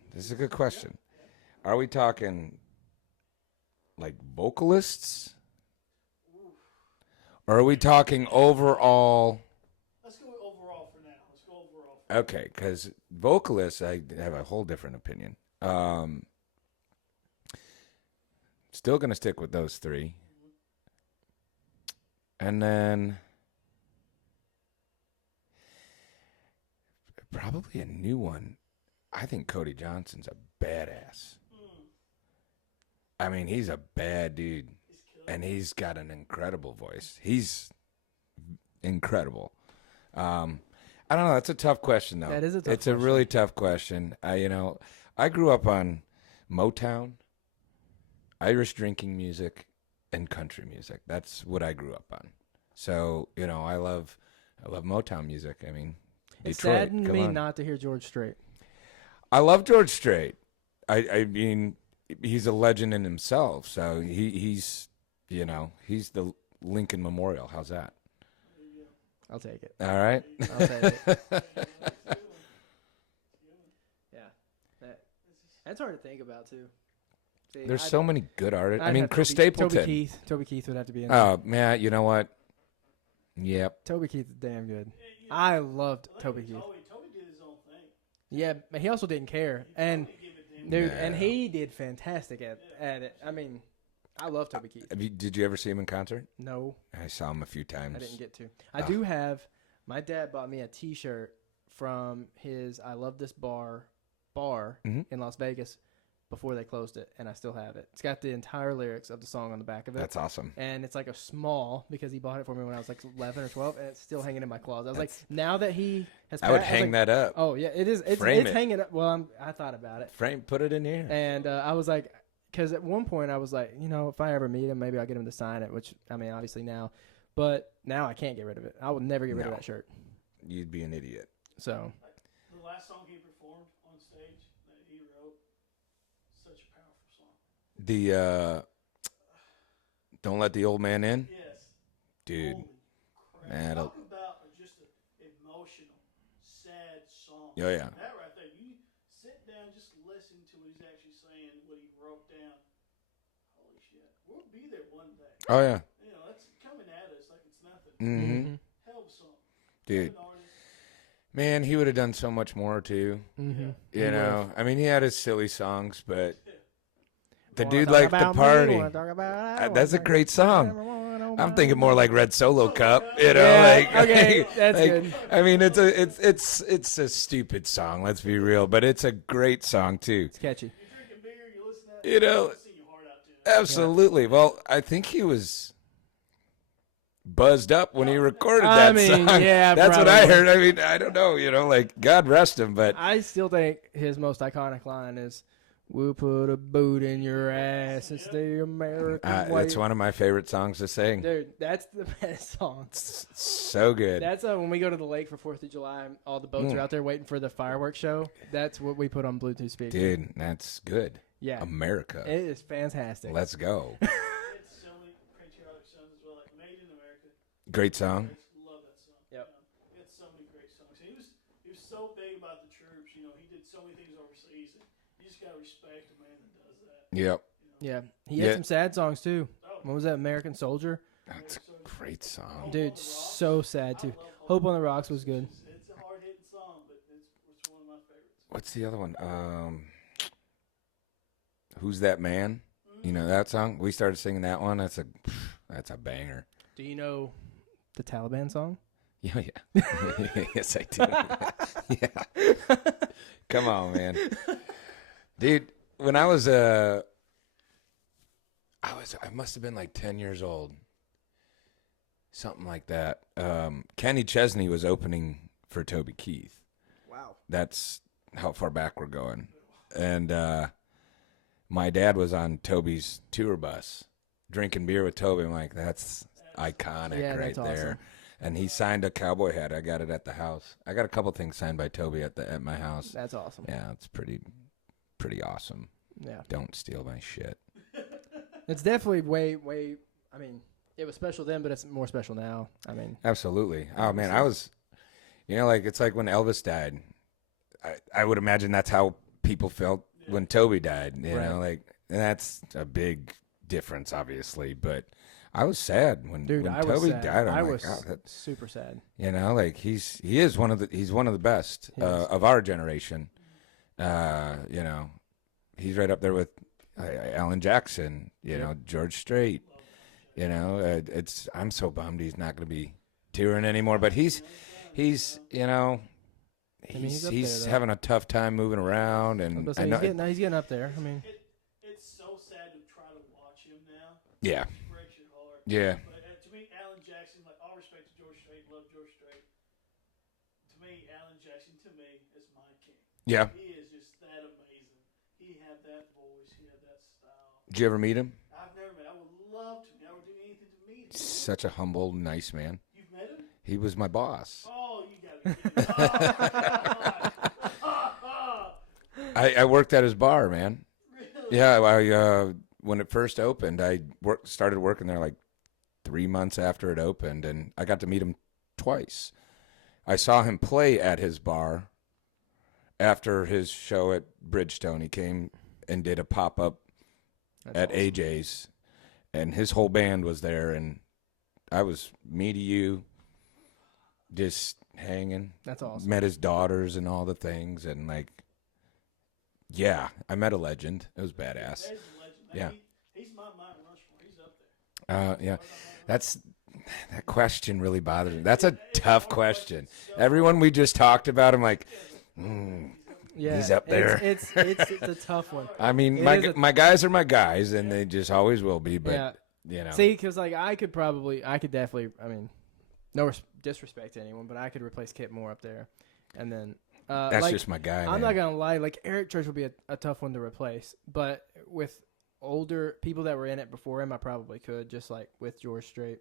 Are we talking like vocalists, or are we talking overall? Let's go overall for now. Okay, because vocalists, I have a whole different opinion. Still gonna stick with those three. And then probably a new one. I think Cody Johnson's a badass. He's a bad dude. And he's got an incredible voice. He's incredible. I don't know. That's a tough question, though. That is a tough It's question. a really tough question. I grew up on Motown, Irish drinking music, and country music. That's what I grew up on. So, I love Motown music. Detroit. It saddened me on. not to hear George Strait. I love George Strait. He's a legend in himself. So he's the Lincoln Memorial. How's that? I'll take it. All right. I'll take it. Yeah. That's hard to think about, too. See, There's so many good artists. I'd have Chris Stapleton. Toby Keith would have to be in Oh, man, you know what? Yep. Toby Keith is damn good. I loved Toby Keith. Toby did his own thing. Yeah, but he also didn't care. And dude, and he did fantastic at it. I mean, I love Toby Keith. Did you ever see him in concert? No, I saw him a few times. I didn't get to. I do have. My dad bought me a T-shirt from his "I Love This Bar" in Las Vegas before they closed it, and I still have it. It's got the entire lyrics of the song on the back of it. That's awesome. And it's like a small because he bought it for me when I was like 11 or 12, and it's still hanging in my closet. I was like, now that he has, I would hang that up. Oh yeah, it is. It's hanging up. Well, I thought about it. Put it in here. And I was like, because at one point I was like, if I ever meet him, maybe I'll get him to sign it. Which I mean, obviously now, but now I can't get rid of it. I would never get rid of that shirt. You'd be an idiot. So. The last song he performed on stage that he wrote, such a powerful song. The Don't Let the Old Man In? Yes. Dude. Holy crap. Man, Talk about just an emotional, sad song. Oh, yeah. That right there. You sit down, just listen to what he's actually saying, what he wrote down. Holy shit. We'll be there one day. Oh, yeah. That's coming at us like it's nothing. Mm-hmm. Hell of a song. Dude. Man, he would have done so much more, too. Mm-hmm. You know? I mean, he had his silly songs, but the dude liked the party. That's a great song. I'm thinking more like Red Solo Cup, okay, that's good. I mean, it's a stupid song. Let's be real, but it's a great song too. It's catchy. You're drinking beer, you listen to that. Sing your heart out to it. Absolutely. Well, I think he was buzzed up when he recorded that song. Yeah, that's probably. what I heard. I mean, I don't know. God rest him, but I still think his most iconic line is, "We'll put a boot in your ass. It's the American way." That's one of my favorite songs to sing. Dude, that's the best song. It's so good. That's when we go to the lake for 4th of July, all the boats are out there waiting for the fireworks show. That's what we put on Bluetooth speaker. Dude, that's good. Yeah. America. It is fantastic. Let's go. It's so many patriotic songs as well, like Made in America. Great song. I love that song. Yep. He had so many great songs. He was so big about the troops. He did so many things overseas. You just gotta respect a man that does that. Yep. Yeah. He had some sad songs too. Oh. What was that? American Soldier? That's a great song. Dude, so sad too. Hope on the Rocks was good. It's a hard hitting song, but it's one of my favorites. What's the other one? Who's That Man? You know that song? We started singing that one. That's a banger. Do you know the Taliban song? Yeah. Yes, I do. Yeah. Come on, man. Dude, when I must have been like 10 years old. Something like that. Kenny Chesney was opening for Toby Keith. Wow. That's how far back we're going. And my dad was on Toby's tour bus drinking beer with Toby. I'm like, that's iconic right that's there. awesome. And he signed a cowboy hat. I got it at the house. I got a couple things signed by Toby at my house. That's awesome. Yeah, it's pretty awesome. Yeah. Don't steal my shit. It's definitely way, I mean, it was special then, but it's more special now. I mean. Absolutely. Oh, man, I was, it's like when Elvis died. I would imagine that's how people felt when Toby died. You know, and that's a big difference, obviously. But I was sad when Toby died. I was super sad. He's one of the best of our generation. He's right up there with Alan Jackson. George Strait. I'm so bummed he's not going to be touring anymore. But he's having a tough time moving around, and he's getting up there. I mean, it's so sad to try to watch him now. Yeah. It breaks your heart. Yeah. But to me, Alan Jackson, all respect to George Strait, love George Strait. To me, Alan Jackson, is my king. Yeah. He is just that amazing. He had that voice. He had that style. Did you ever meet him? I've never met him. I would love to. I would do anything to meet him. Such a humble, nice man. You've met him? He was my boss. Oh, you got to get him. I worked at his bar, man. Really? Yeah, when it first opened, I started working there like 3 months after it opened, and I got to meet him twice. I saw him play at his bar after his show at Bridgestone. He came and did a pop-up at awesome. AJ's, and his whole band was there, and I was me to you, just hanging. That's awesome. Met his daughters and all the things, and like, yeah, I met a legend. It was badass. That's a legend. Yeah. He's my Mount Rushmore. He's up there. Yeah, that question really bothers me. That's a tough question. Everyone we just talked about, I'm like, Yeah, he's up there. It's a tough one. I mean, It my guys are my guys, and they just always will be. But Yeah. you know, See, because like I could definitely. I mean, no disrespect to anyone, but I could replace Kit Moore up there, and then that's like, just my guy. I'm man. not gonna lie. Like Eric Church would be a tough one to replace, but with older people that were in it before him, I probably could, just like with George Strait.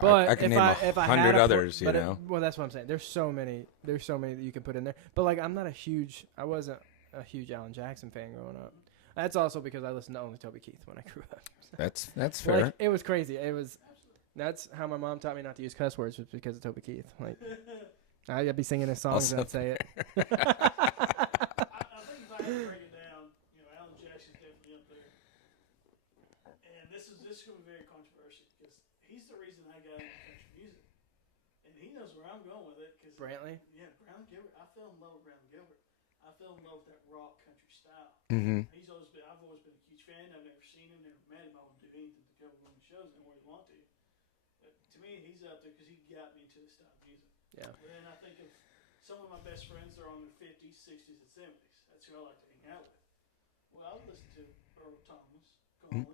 But I can if name if I 100 had a others, you know. well, that's what I'm saying. There's so many that you can put in there. But like, I wasn't a huge Alan Jackson fan growing up. That's also because I listened to only Toby Keith when I grew up. That's fair. Like, it was crazy. That's how my mom taught me not to use cuss words, was because of Toby Keith. Like, I'd be singing his songs and I'd say it. I think if I had to break it down, Alan Jackson's definitely up there. And this is going to be very controversial because he's the reason I got into country music. And he knows where I'm going with it. Brantley? Yeah, Brantley Gilbert. I fell in love with Brantley Gilbert. I fell in love with that rock country style. Mm-hmm. I've always been a huge fan. I've never seen him, never met him. I wouldn't do anything to cover him in the shows anymore he want to. But to me, he's up there because he got me into this style of music. Yeah. But then I think of some of my best friends that are on their 50s, 60s, and 70s. That's who I like to hang out with. Well, I would listen to Earl Thomas, Colin,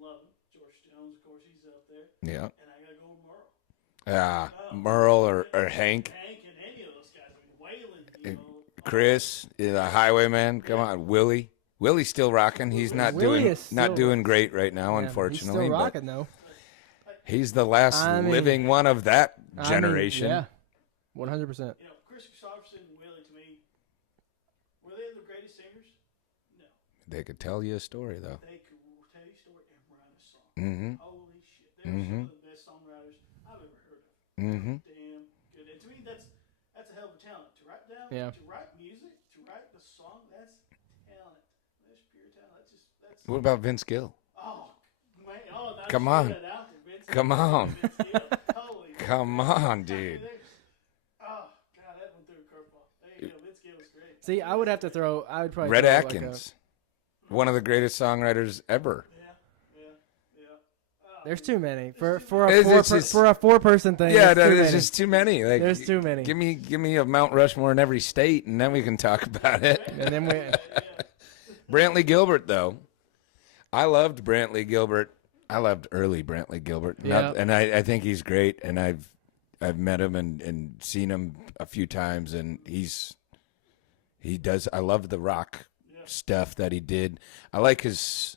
love him. George Jones, of course, he's up there. Yeah. And I got to go with Merle. Merle or Hank. Hank and any of those guys. I mean, Waylon, Chris, the Highwayman. Come on, Willie. Willie's still rocking. He's not doing great right now, unfortunately. He's still rocking though. He's the last living one of that generation. Yeah, 100%. Chris Christopherson and Willie, to me, were they the greatest singers? No. They could tell you a story though. They could tell you a story and write a song. Mm-hmm. Holy shit! They're some of the best songwriters I've ever heard of. Mm-hmm. Damn good. And to me, that's a hell of a talent. To write down, to write music, to write the song, that's talent. That's pure talent. That's. What about Vince Gill? Oh, man. Come on. Come on. Holy Come on, dude. Oh, God, that went through a curveball. There you go. Vince Gill was great. See, I would probably Red throw Atkins, one of the greatest songwriters ever. Yeah. There's too many for a four-person thing. Yeah, there's just too many. Like, there's too many. Give me a Mount Rushmore in every state, and then we can talk about it. And then Brantley Gilbert, though, I loved Brantley Gilbert. I loved early Brantley Gilbert, and I think he's great. And I've met him and seen him a few times, and he does. I love the rock stuff that he did. I like his,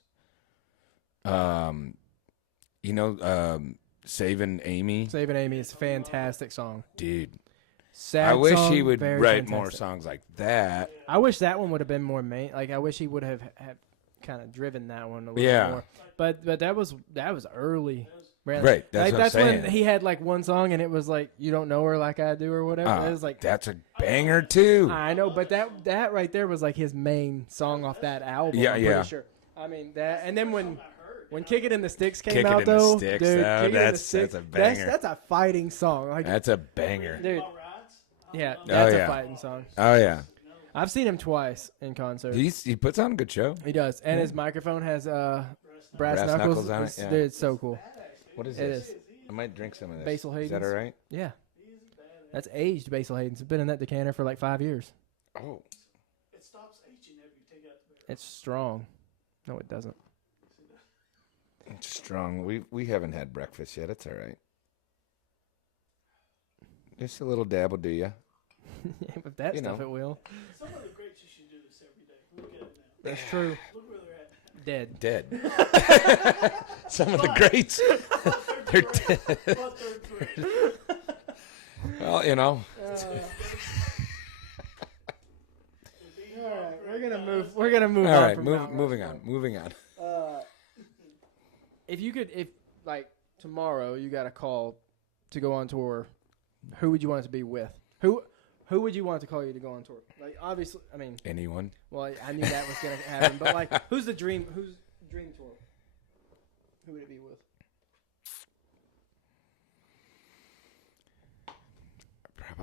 Saving Amy. Saving Amy is a fantastic song, dude. Sad I wish song, he would very write fantastic. more songs like that. I wish that one would have been more main. Like I wish he would have kind of driven that one a little more. But that was early. Brantley. Right, that's like what that's I'm saying. when he had like one song and it was like You Don't Know Her Like I Do or whatever. It was like that's a banger too. I know, but that right there was like his main song off that album. I'm pretty sure. I mean that, and then when Kick It in the Sticks came out though, dude, that's a banger. That's a fighting song. Like, that's a banger. Dude. Yeah, that's a fighting song. Oh yeah. I've seen him twice in concert. He puts on a good show. He does, and his microphone has brass knuckles on it. Yeah. Dude, it's so cool. What is it? This? Is. I might drink some of this. Basil Hayden's. Is that all right? Yeah. That's aged Basil Hayden's. It's been in that decanter for like 5 years. Oh. It stops aging after you take out the barrel. It's strong. No, it doesn't. It's strong. We haven't had breakfast yet. It's all right. Just a little dab will do ya. With that stuff, it will. Some of the greats you should do this every day. Look at it now. That's true. Look where they're at. Dead. Some of the greats. They're dead. But they're great. Well, you know. All right, we're gonna move. We're gonna move. All on right, from moving on. If like tomorrow you got a call to go on tour, who would you want it to be with? Who would you want to call you to go on tour? Like obviously, I mean Anyone? Well, I knew that was gonna happen, but like, who's dream tour? Who would it be with?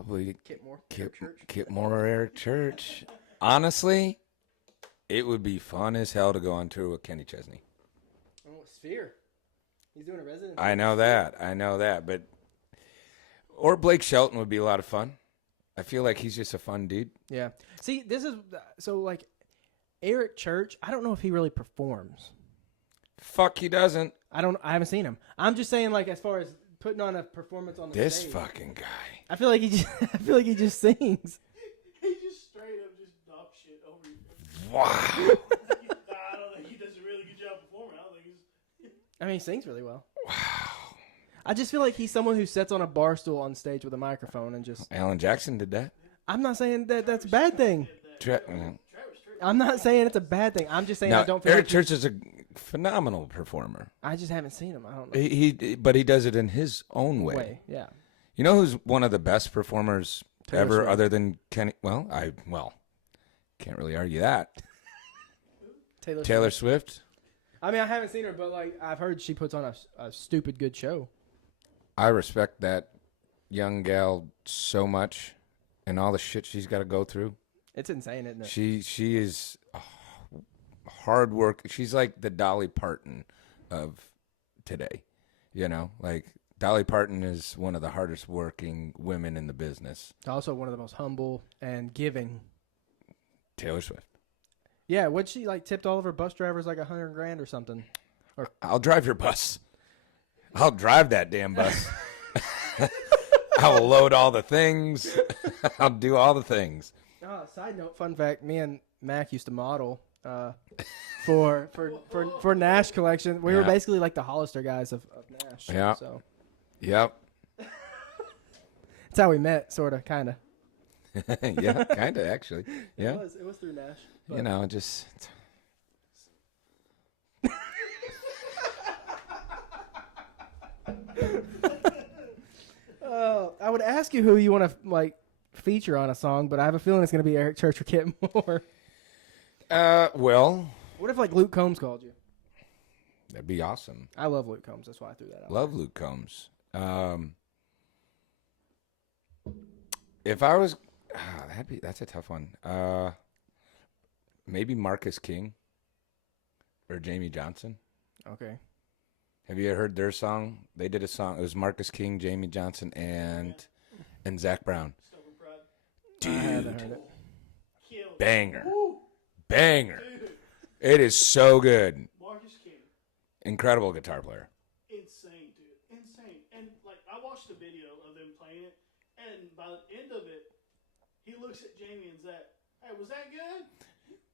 Probably Kit Moore. Kit Moore or Eric Church. Honestly, it would be fun as hell to go on tour with Kenny Chesney. Oh, Sphere. He's doing a residency. I know that. But or Blake Shelton would be a lot of fun. I feel like he's just a fun dude. Yeah. See, this is so like Eric Church. I don't know if he really performs. Fuck, he doesn't. I haven't seen him. I'm just saying, like, as far as putting on a performance on the This stage. fucking guy. I feel like he just. I feel like he just sings. He just straight up just dog shit over you. Wow. I don't think he does a really good job performing. I don't think he's. I mean, he sings really well. Wow. I just feel like he's someone who sits on a bar stool on stage with a microphone and just. Alan Jackson did that. I'm not saying that that's a bad thing. Travis. I'm not saying it's a bad thing. I'm just saying Now, I don't feel Eric like Church is a phenomenal performer. I just haven't seen him. I don't know. But he does it in his own way. Yeah. You know who's one of the best performers Taylor ever, Swift. other than Kenny? Well, can't really argue that. Taylor Swift. I mean, I haven't seen her, but like I've heard she puts on a stupid good show. I respect that young gal so much, and all the shit she's got to go through. It's insane, isn't it? She is hard work. She's like the Dolly Parton of today. You know, like Dolly Parton is one of the hardest working women in the business. Also one of the most humble and giving. Taylor Swift. Yeah, what she like tipped all of her bus drivers like $100,000 or something. I'll drive your bus. I'll drive that damn bus. I will load all the things. I'll do all the things. Side note, fun fact: me and Mac used to model for Nash collection. We were basically like the Hollister guys of Nash. Yeah. So Yep. that's how we met, sort of, kind of. Yeah, kind of actually. Yeah. It was through Nash. You know, just. I would ask you who you want to like feature on a song, but I have a feeling it's going to be Eric Church or Kit Moore. Well, What if like Luke Combs called you? that'd be awesome. I love Luke Combs. That's why I threw that out. Love Luke Combs. If I was, that's a tough one. Maybe Marcus King or Jamie Johnson. Okay. Have you ever heard their song? They did a song. It was Marcus King, Jamie Johnson, and Zach Brown. Stubborn Pride. I haven't heard it. Killed. Banger. Woo. Banger. Dude. It is so good. Marcus King. Incredible guitar player. Insane, dude. Insane. And like I watched the video of them playing it, and by the end of it, he looks at Jamie and Zach. Hey, was that good?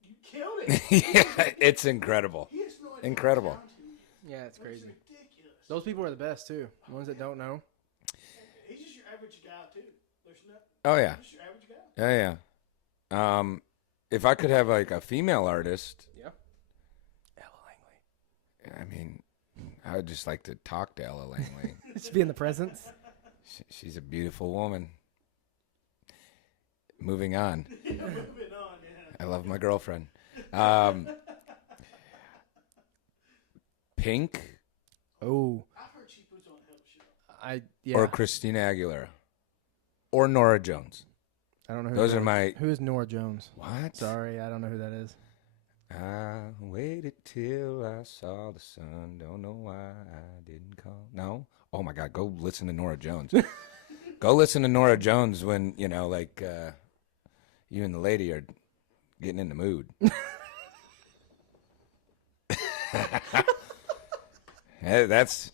You killed it. Yeah, it's incredible. He has no idea Incredible. how talented he is. Yeah, it's crazy. It's ridiculous. Those people are the best too. The ones that don't know. He's just your average guy too. There's no. Oh, yeah. He's just your average guy. Yeah. If I could have like a female artist, Yeah. Ella Langley. I mean, I would just like to talk to Ella Langley. Just be in the presence. She's a beautiful woman. Moving on. Moving on, yeah. I love my girlfriend. Pink Oh, I've heard she puts on a hell of a show. yeah. or Christina Aguilera or Nora Jones. I don't know. Those are my. Who is Nora Jones? What? Sorry, I don't know who that is. I waited till I saw the sun. Don't know why I didn't call. No? Oh my God. Go listen to Nora Jones. Go listen to Nora Jones when, you know, like you and the lady are getting in the mood.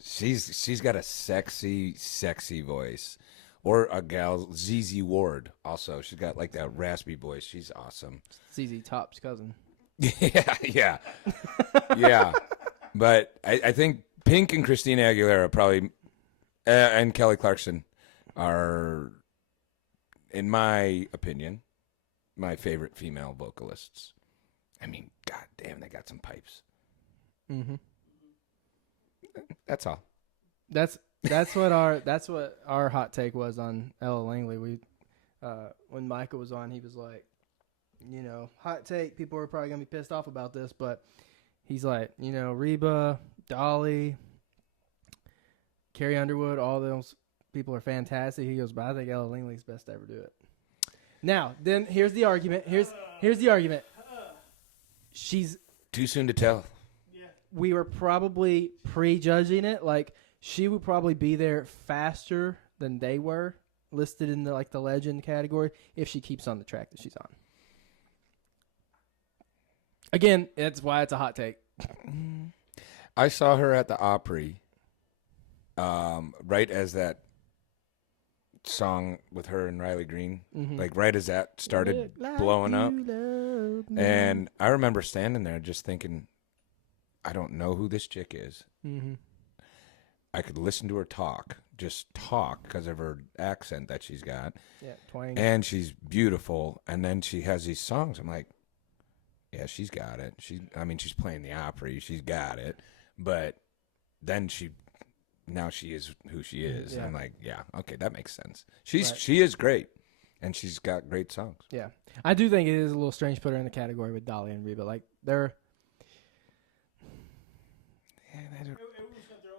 She's got a sexy voice. Or a gal, ZZ Ward, also. She's got like that raspy voice. She's awesome. ZZ Top's cousin. Yeah. But I think Pink and Christina Aguilera probably, and Kelly Clarkson are, in my opinion, my favorite female vocalists. I mean, god damn, they got some pipes. Mm-hmm. That's all. That's what our hot take was on Ella Langley. We when Micah was on, he was like, you know, hot take. People are probably gonna be pissed off about this, but he's like, you know, Reba, Dolly, Carrie Underwood, all those people are fantastic. He goes, but I think Ella Langley's best to ever do it. Now, then here's the argument. Here's the argument. She's Too soon to tell. we were probably prejudging it. Like she would probably be there faster than they were listed in the legend category if she keeps on the track that she's on. Again, that's why it's a hot take. I saw her at the Opry, right as that song with her and Riley Green, like right as that started blowing up. And I remember standing there just thinking, I don't know who this chick is. Mm-hmm. I could listen to her just talk because of her accent that she's got. Yeah, twang. And she's beautiful. And then she has these songs. I'm like, yeah, she's got it. She's playing the Opry. She's got it. But then now she is who she is. Yeah. I'm like, yeah, okay, that makes sense. She is great. And she's got great songs. Yeah. I do think it is a little strange to put her in the category with Dolly and Reba. Like, they're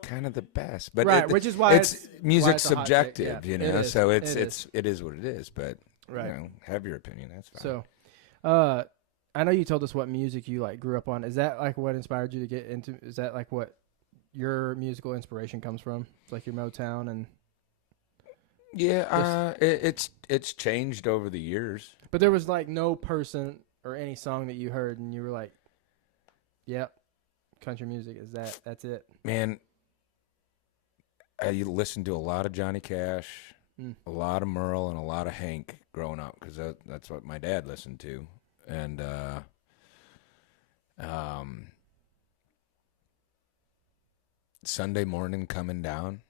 kind of the best. But right, which is why it's music's why it's subjective, yeah, you know? it is. So it is what it is. But, right. you know, have your opinion. That's fine. So, I know you told us what music you grew up on. Is that what inspired you to get into? Is that what your musical inspiration comes from? Like your Motown and yeah, it's changed over the years. But there was no person or any song that you heard and you were like, "Yep, country music is that. That's it." Man, I listened to a lot of Johnny Cash, a lot of Merle, and a lot of Hank growing up because that's what my dad listened to. And Sunday Morning Coming Down.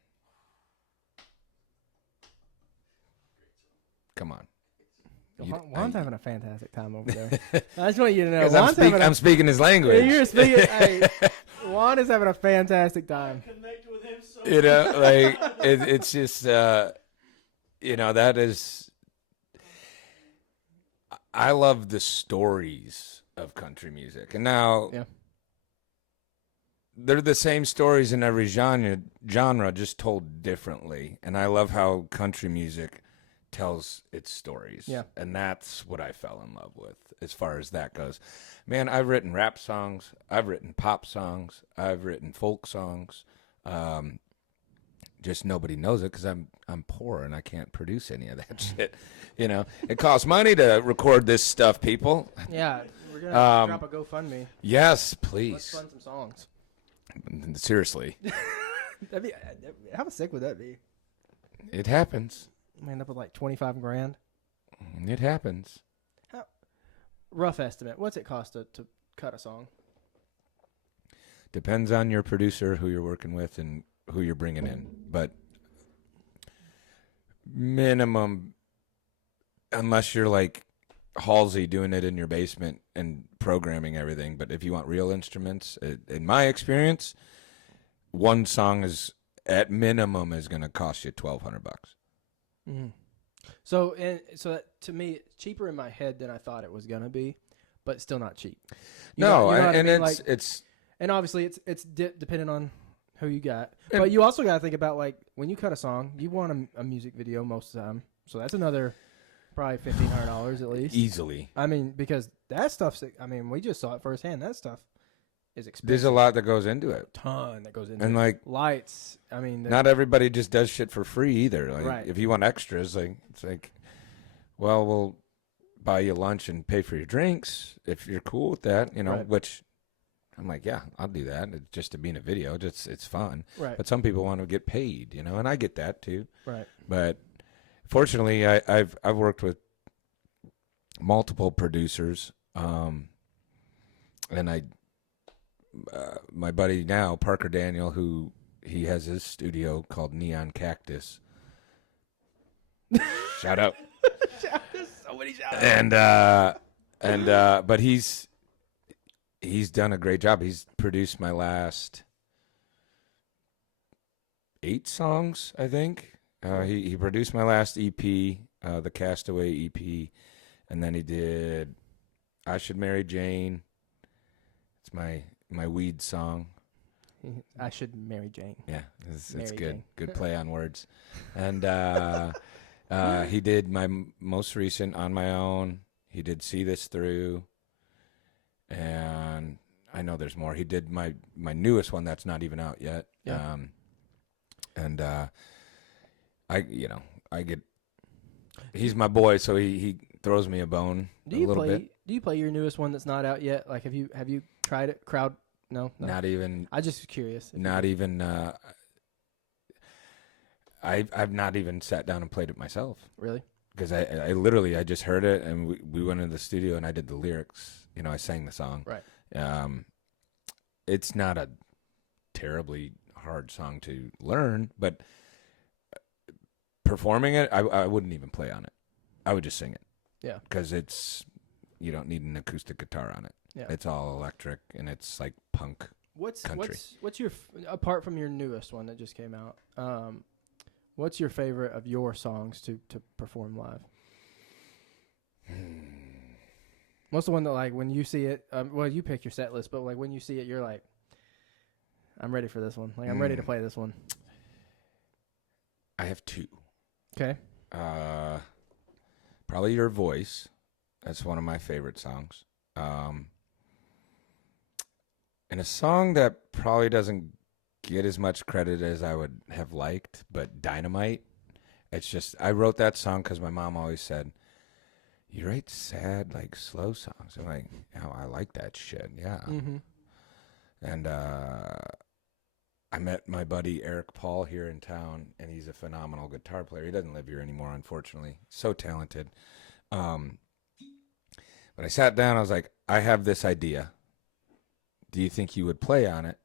Come on. Juan's having a fantastic time over there. I just want you to know. I'm speaking his language. You're speaking. Hey, Juan is having a fantastic time. Connect with him so You know, it's just, you know, that is. I love the stories of country music, and now they're the same stories in every genre, just told differently. And I love how country music tells its stories. Yeah. And that's what I fell in love with as far as that goes. Man, I've written rap songs. I've written pop songs. I've written folk songs. Just nobody knows it because I'm poor and I can't produce any of that shit. You know, it costs money to record this stuff, people. Yeah, we're going to drop a GoFundMe. Yes, please. Let's fund some songs. Seriously. How sick would that be? It happens. We end up with 25 grand. It happens. Rough estimate. What's it cost to cut a song? Depends on your producer, who you're working with, and who you're bringing in. But minimum, unless you're like Halsey doing it in your basement and programming everything. But if you want real instruments, in my experience, one song is at minimum is going to cost you $1,200. Mm-hmm. So that, to me, it's cheaper in my head than I thought it was gonna be, but still not cheap. You know what I mean? It's and obviously it's depending on who you got, but you also got to think about when you cut a song, you want a music video most of the time, so that's another probably $1,500 at least easily. I mean, because that stuff's. I mean, we just saw it firsthand. That stuff is expensive. There's a lot that goes into it. Ton that goes into and it. Lights. I mean, not everybody just does shit for free either. Right. If you want extras, it's well, we'll buy you lunch and pay for your drinks if you're cool with that, you know. Right. Which I'm like, yeah, I'll do that. It's just to be in a video, it's fun. Right. But some people want to get paid, you know, and I get that too. Right. But fortunately, I've worked with multiple producers, and my buddy now, Parker Daniel, who he has his studio called Neon Cactus. Shout out. So many shout outs. And but he's done a great job. He's produced my last 8 songs, I think. He produced my last EP, the Castaway EP, and then he did I Should Marry Jane. It's my weed song. I should marry Jane. Yeah, it's Mary good. Jane. Good play on words. And he did my most recent On My Own. He did See This Through. And I know there's more. He did my newest one that's not even out yet. Yeah. And I get. He's my boy, so he throws me a bone a little bit. Do you play your newest one that's not out yet? Like, have you tried it? No. Not even. I just was curious. Not even. I've not even sat down and played it myself. Really? Because I literally I just heard it and we went into the studio and I did the lyrics. I sang the song. Right. It's not a terribly hard song to learn, but performing it, I wouldn't even play on it. I would just sing it. Yeah. Because you don't need an acoustic guitar on it. Yeah. It's all electric and it's like punk. Country. What's your apart from your newest one that just came out? What's your favorite of your songs to perform live? What's the one that, like, when you see it? Well, you pick your set list, but like when you see it, you're like, I'm ready for this one. Like, I'm ready to play this one. I have two. Okay. Probably Your Voice. That's one of my favorite songs. And a song that probably doesn't get as much credit as I would have liked, but Dynamite. It's just, I wrote that song because my mom always said, you write sad, like, slow songs. I'm like, oh, I like that shit, yeah. Mm-hmm. And I met my buddy Eric Paul here in town, and he's a phenomenal guitar player. He doesn't live here anymore, unfortunately. So talented. But I sat down, I was like, I have this idea. Do you think you would play on it?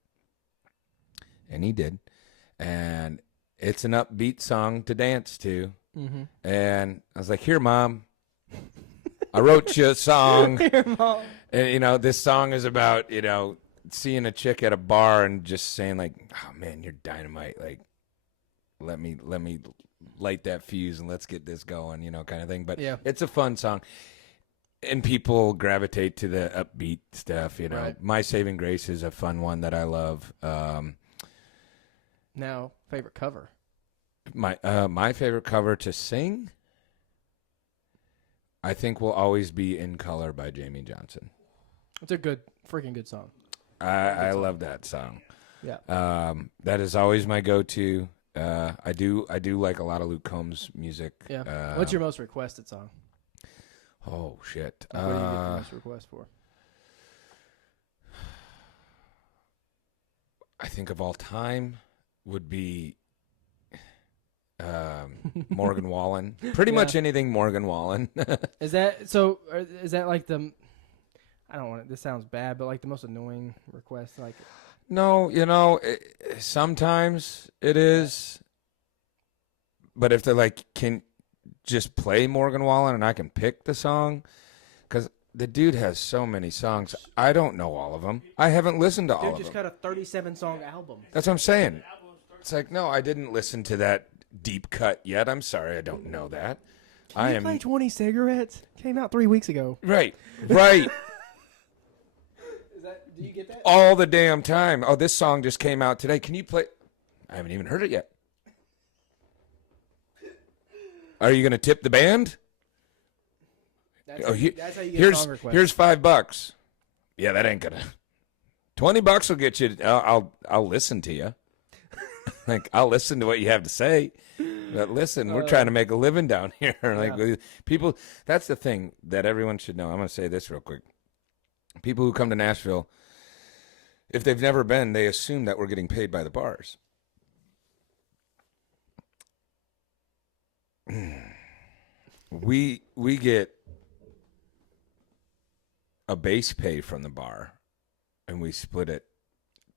And he did. And it's an upbeat song to dance to. Mm-hmm. And I was like, here, Mom. I wrote you a song. Here, Mom. And, this song is about, seeing a chick at a bar and just saying, like, oh, man, you're dynamite. Like, let me light that fuse and let's get this going, kind of thing. But yeah, it's a fun song. And people gravitate to the upbeat stuff, Right. My Saving Grace is a fun one that I love. Now, favorite cover? My favorite cover to sing, I think, will always be In Color by Jamie Johnson. It's a freaking good song. I love that song. Yeah. That is always my go-to. I do like a lot of Luke Combs music. Yeah. What's your most requested song? Oh shit. What do you get the most request for? I think of all time would be Morgan Wallen. Pretty much anything Morgan Wallen. Is that so? Is that like the? I don't want it. This sounds bad, but like the most annoying request, like. No, sometimes it is. But if they're like, can just play Morgan Wallen and I can pick the song, because the dude has so many songs. I don't know all of them. I haven't listened to all of them. Dude just got a 37-song album. That's what I'm saying. It's like, no, I didn't listen to that deep cut yet. I'm sorry, I don't know that. Can you play 20 Cigarettes? Came out 3 weeks ago. Right. Do you get that? All the damn time. Oh, this song just came out today. Can you play? I haven't even heard it yet. Are you going to tip the band? That's how you get a song request. Here's $5. Yeah, that ain't gonna. $20 will get you. I'll listen to you. Like, I'll listen to what you have to say. But listen, we're trying to make a living down here. Like, people. That's the thing that everyone should know. I'm going to say this real quick. People who come to Nashville, if they've never been, they assume that we're getting paid by the bars. We get a base pay from the bar, and we split it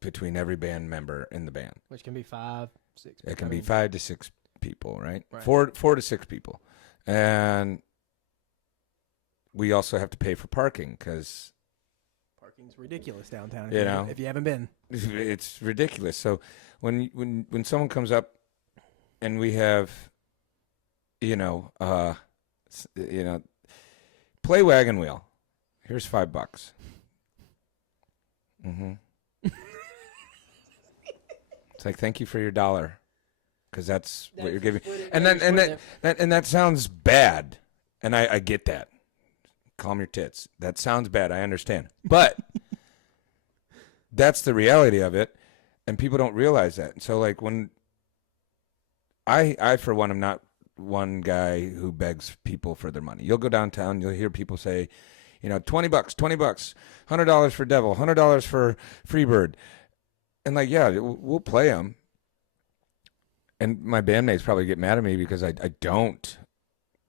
between every band member in the band. Which can be 5, 6. It can be 5 to 6 people, right? Right. 4 to 6 people. And we also have to pay for parking because parking's ridiculous downtown. If you haven't been, it's ridiculous. So when someone comes up and we have, play Wagon Wheel. Here's $5. Mm-hmm. It's like, thank you for your dollar, because that's what you're giving. split it, And yeah, then you're and splitting that sounds bad, and I get that. Calm your tits. That sounds bad. I understand, but that's the reality of it, and people don't realize that. So like when I for one am not one guy who begs people for their money. You'll go downtown, you'll hear people say, you know, $20, $100 for Devil, $100 for Freebird. And like, yeah, we'll play them. And my bandmates probably get mad at me because I don't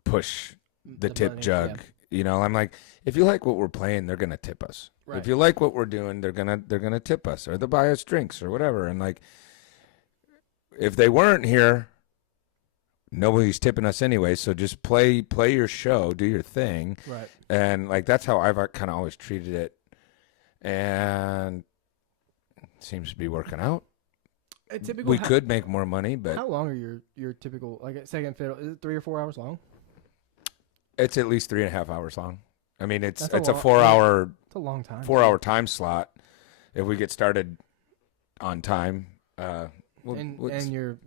push the tip money, jug. yeah. You know, I'm like, if you like what we're playing, they're gonna tip us. Right. If you like what we're doing, they're gonna tip us, or they'll buy us drinks or whatever. And like, if they weren't here, nobody's tipping us anyway. So just play your show, do your thing. Right. And like, that's how I've kind of always treated it, and it seems to be working out. A typical. We could make more money, but How long are your typical like a second fiddle? Is it 3 or 4 hours long? it's at least 3.5 hours long. I mean, it's That's a long. 4 hour It's a long time. 4 hour time slot. If we get started on time, And your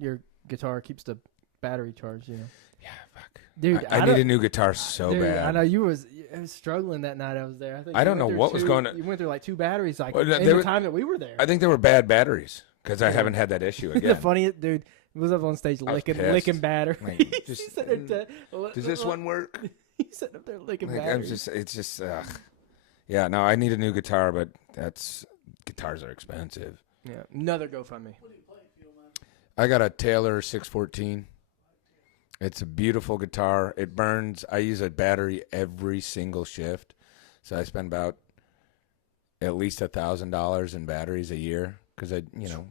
guitar keeps the battery charged. You know. yeah, fuck. Dude, I need a new guitar so dude, bad. I know you was struggling that night I was there. I don't know what was going on. You went through like 2 batteries like Well, in they the were- time that we were there. I think they were bad batteries because I haven't had that issue the again. funniest dude was up on stage I was licking pissed. batteries. Like, just- He's sitting there Does this one work? He's sitting up there licking Like, batteries. it's just, yeah. No, I need a new guitar, but guitars are expensive. Yeah, another GoFundMe. What do you play if you don't mind? I got a Taylor 614. It's a beautiful guitar. It burns. I use a battery every single shift, so I spend about at least $1,000 in batteries a year because I,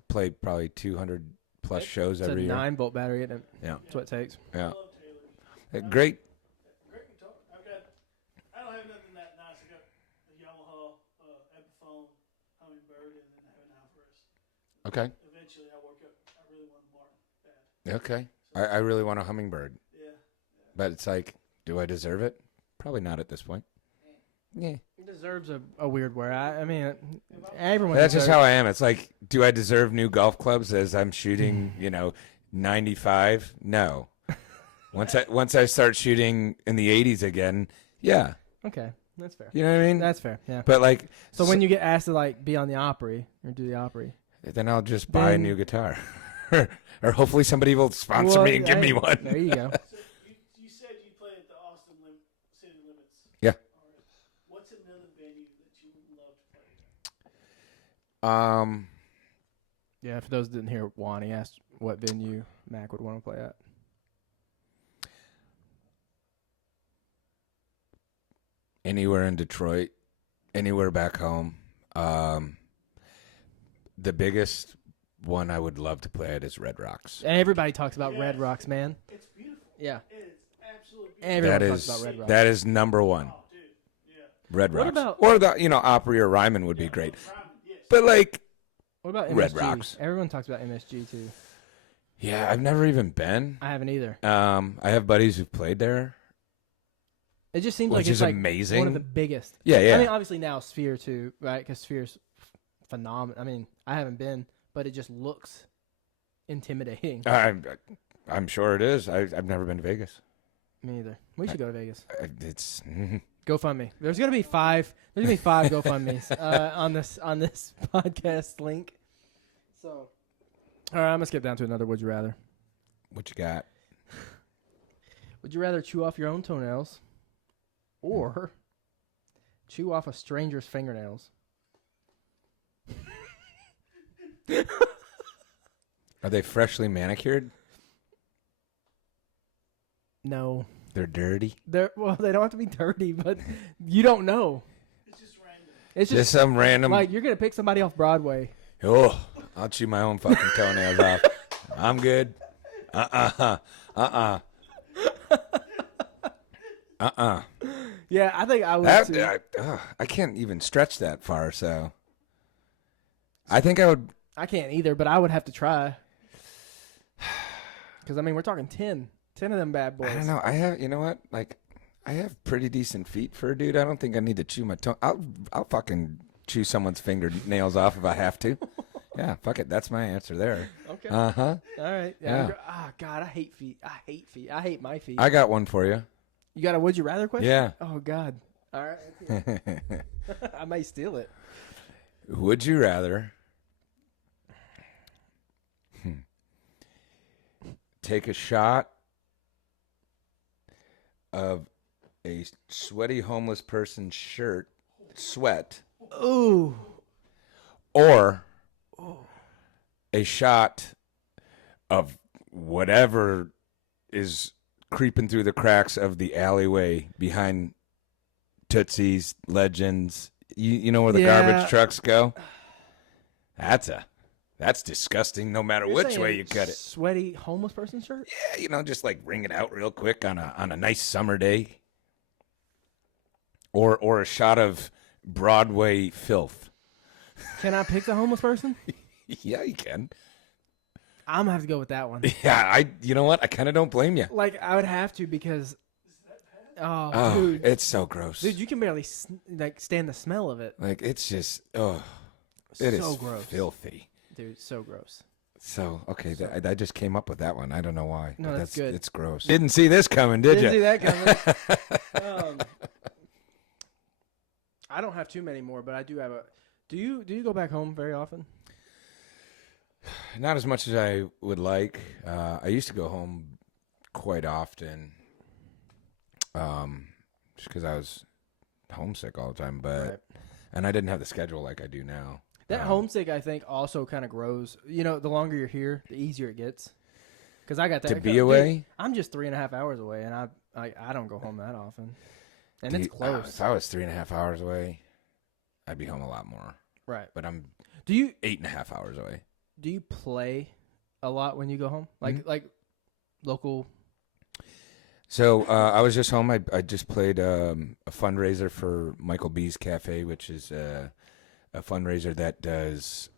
play probably 200 plus shows It's every a year. 9-volt battery, isn't it? Yeah, That's what it takes. yeah. I love Taylor. Great. Great guitar. I don't have nothing that nice. I got a Yamaha Epiphone, Hummingbird, and then I have an Alvarez. Okay. Eventually, I really want a Martin bad. Okay. I really want a Hummingbird, Yeah. but it's like, do I deserve it? Probably not at this point. Yeah. It deserves a weird wear. I mean, everyone. That's just deserves- how I am. It's like, do I deserve new golf clubs as I'm shooting, 95? No. Once I start shooting in the 80s again, yeah. Okay, that's fair. You know what I mean? That's fair. Yeah. But like, So when you get asked to like be on the Opry or do the Opry, then I'll just buy a Then- new guitar, or hopefully somebody will sponsor Well, me and give me one. There you go. So you said you play at the Austin city limits. Yeah. All right. What's another venue that you would love to play at? Yeah. For those that didn't hear Juan, he asked what venue Mac would want to play at. Anywhere in Detroit, anywhere back home. The biggest one I would love to play at is Red Rocks. And everybody talks about Yes. Red Rocks, man. It's beautiful. Yeah. It is absolutely beautiful. Everyone That talks is about Red Rocks. that is number one. Oh, dude. Yeah. Red What Rocks, about- or the Opry or Ryman would be great. Ryman, yes. But like, What about Red MSG? Rocks. Everyone talks about MSG too. yeah, I've never even been. I haven't either. I have buddies who've played there. It just seems Which like it's is like amazing. one of the biggest. Yeah, yeah. I mean, obviously now Sphere too, right? Because Sphere's phenomenal. I mean, I haven't been, but it just looks intimidating. I'm sure it is. I've never been to Vegas. Me either. We should go to Vegas. It's GoFundMe. There's gonna be 5. There's gonna be 5 GoFundMe's on this podcast link. So, all right, I'm gonna skip down to another. Would you rather? what you got? Would you rather chew off your own toenails, or chew off a stranger's fingernails? Are they freshly manicured? No, They're dirty. they don't have to be dirty, but you don't know. It's just random. It's Just just some random. like you're gonna pick somebody off Broadway. Oh, I'll chew my own fucking toenails off. I'm good. Yeah, I think I would too. I can't even stretch that far, so I think I would. I can't either, but I would have to try. Because I mean, we're talking 10 of them bad boys. I don't know. I have. You know what? Like, I have pretty decent feet for a dude. I don't think I need to chew my toe. I'll fucking chew someone's fingernails off if I have to. Yeah, fuck it. That's my answer there. Okay. Uh-huh. All right. Yeah. God, I hate feet. I hate feet. I hate my feet. I got one for you. You got a would you rather question? Yeah. Oh God. All right. I might steal it. Would you rather take a shot of a sweaty homeless person's sweat, Ooh. or a shot of whatever is creeping through the cracks of the alleyway behind Tootsie's, Legends? You know where the garbage trucks go? That's disgusting no matter which way you cut it. Sweaty homeless person shirt? Yeah, just like wring it out real quick on a nice summer day. Or a shot of Broadway filth. Can I pick the homeless person? Yeah, you can. I'm gonna have to go with that one. Yeah, you know what? I kind of don't blame you. Like I would have to because dude, it's so gross. dude, you can barely stand the smell of it. Like it's just it is so gross. filthy. Dude, so gross. So okay, I just came up with that one. I don't know why. No, but that's good. It's gross. Didn't see this coming, did Didn't you? see that coming. I don't have too many more, but I do have a. Do you go back home very often? Not as much as I would like. I used to go home quite often, just because I was homesick all the time. But and I didn't have the schedule like I do now. That homesick, I think, also kind of grows. You know, the longer you're here, the easier it gets. Because I got that. To be away? I'm just 3.5 hours away, and I don't go home that often. And it's close. If I was 3.5 hours away, I'd be home a lot more. Right. But I'm 8.5 hours away. Do you play a lot when you go home? Like local? So I was just home. I just played a fundraiser for Michael B's Cafe, which is a fundraiser that does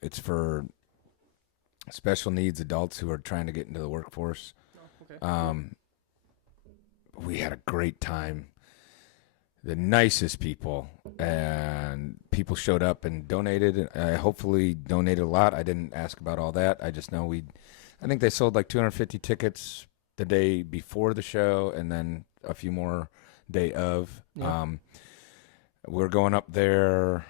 it's for special needs adults who are trying to get into the workforce. Oh, okay. We had a great time. The nicest people, and people showed up and donated. I hopefully donated a lot. I didn't ask about all that. I just know I think they sold like 250 tickets the day before the show, and then a few more day of. Yeah. We're going up there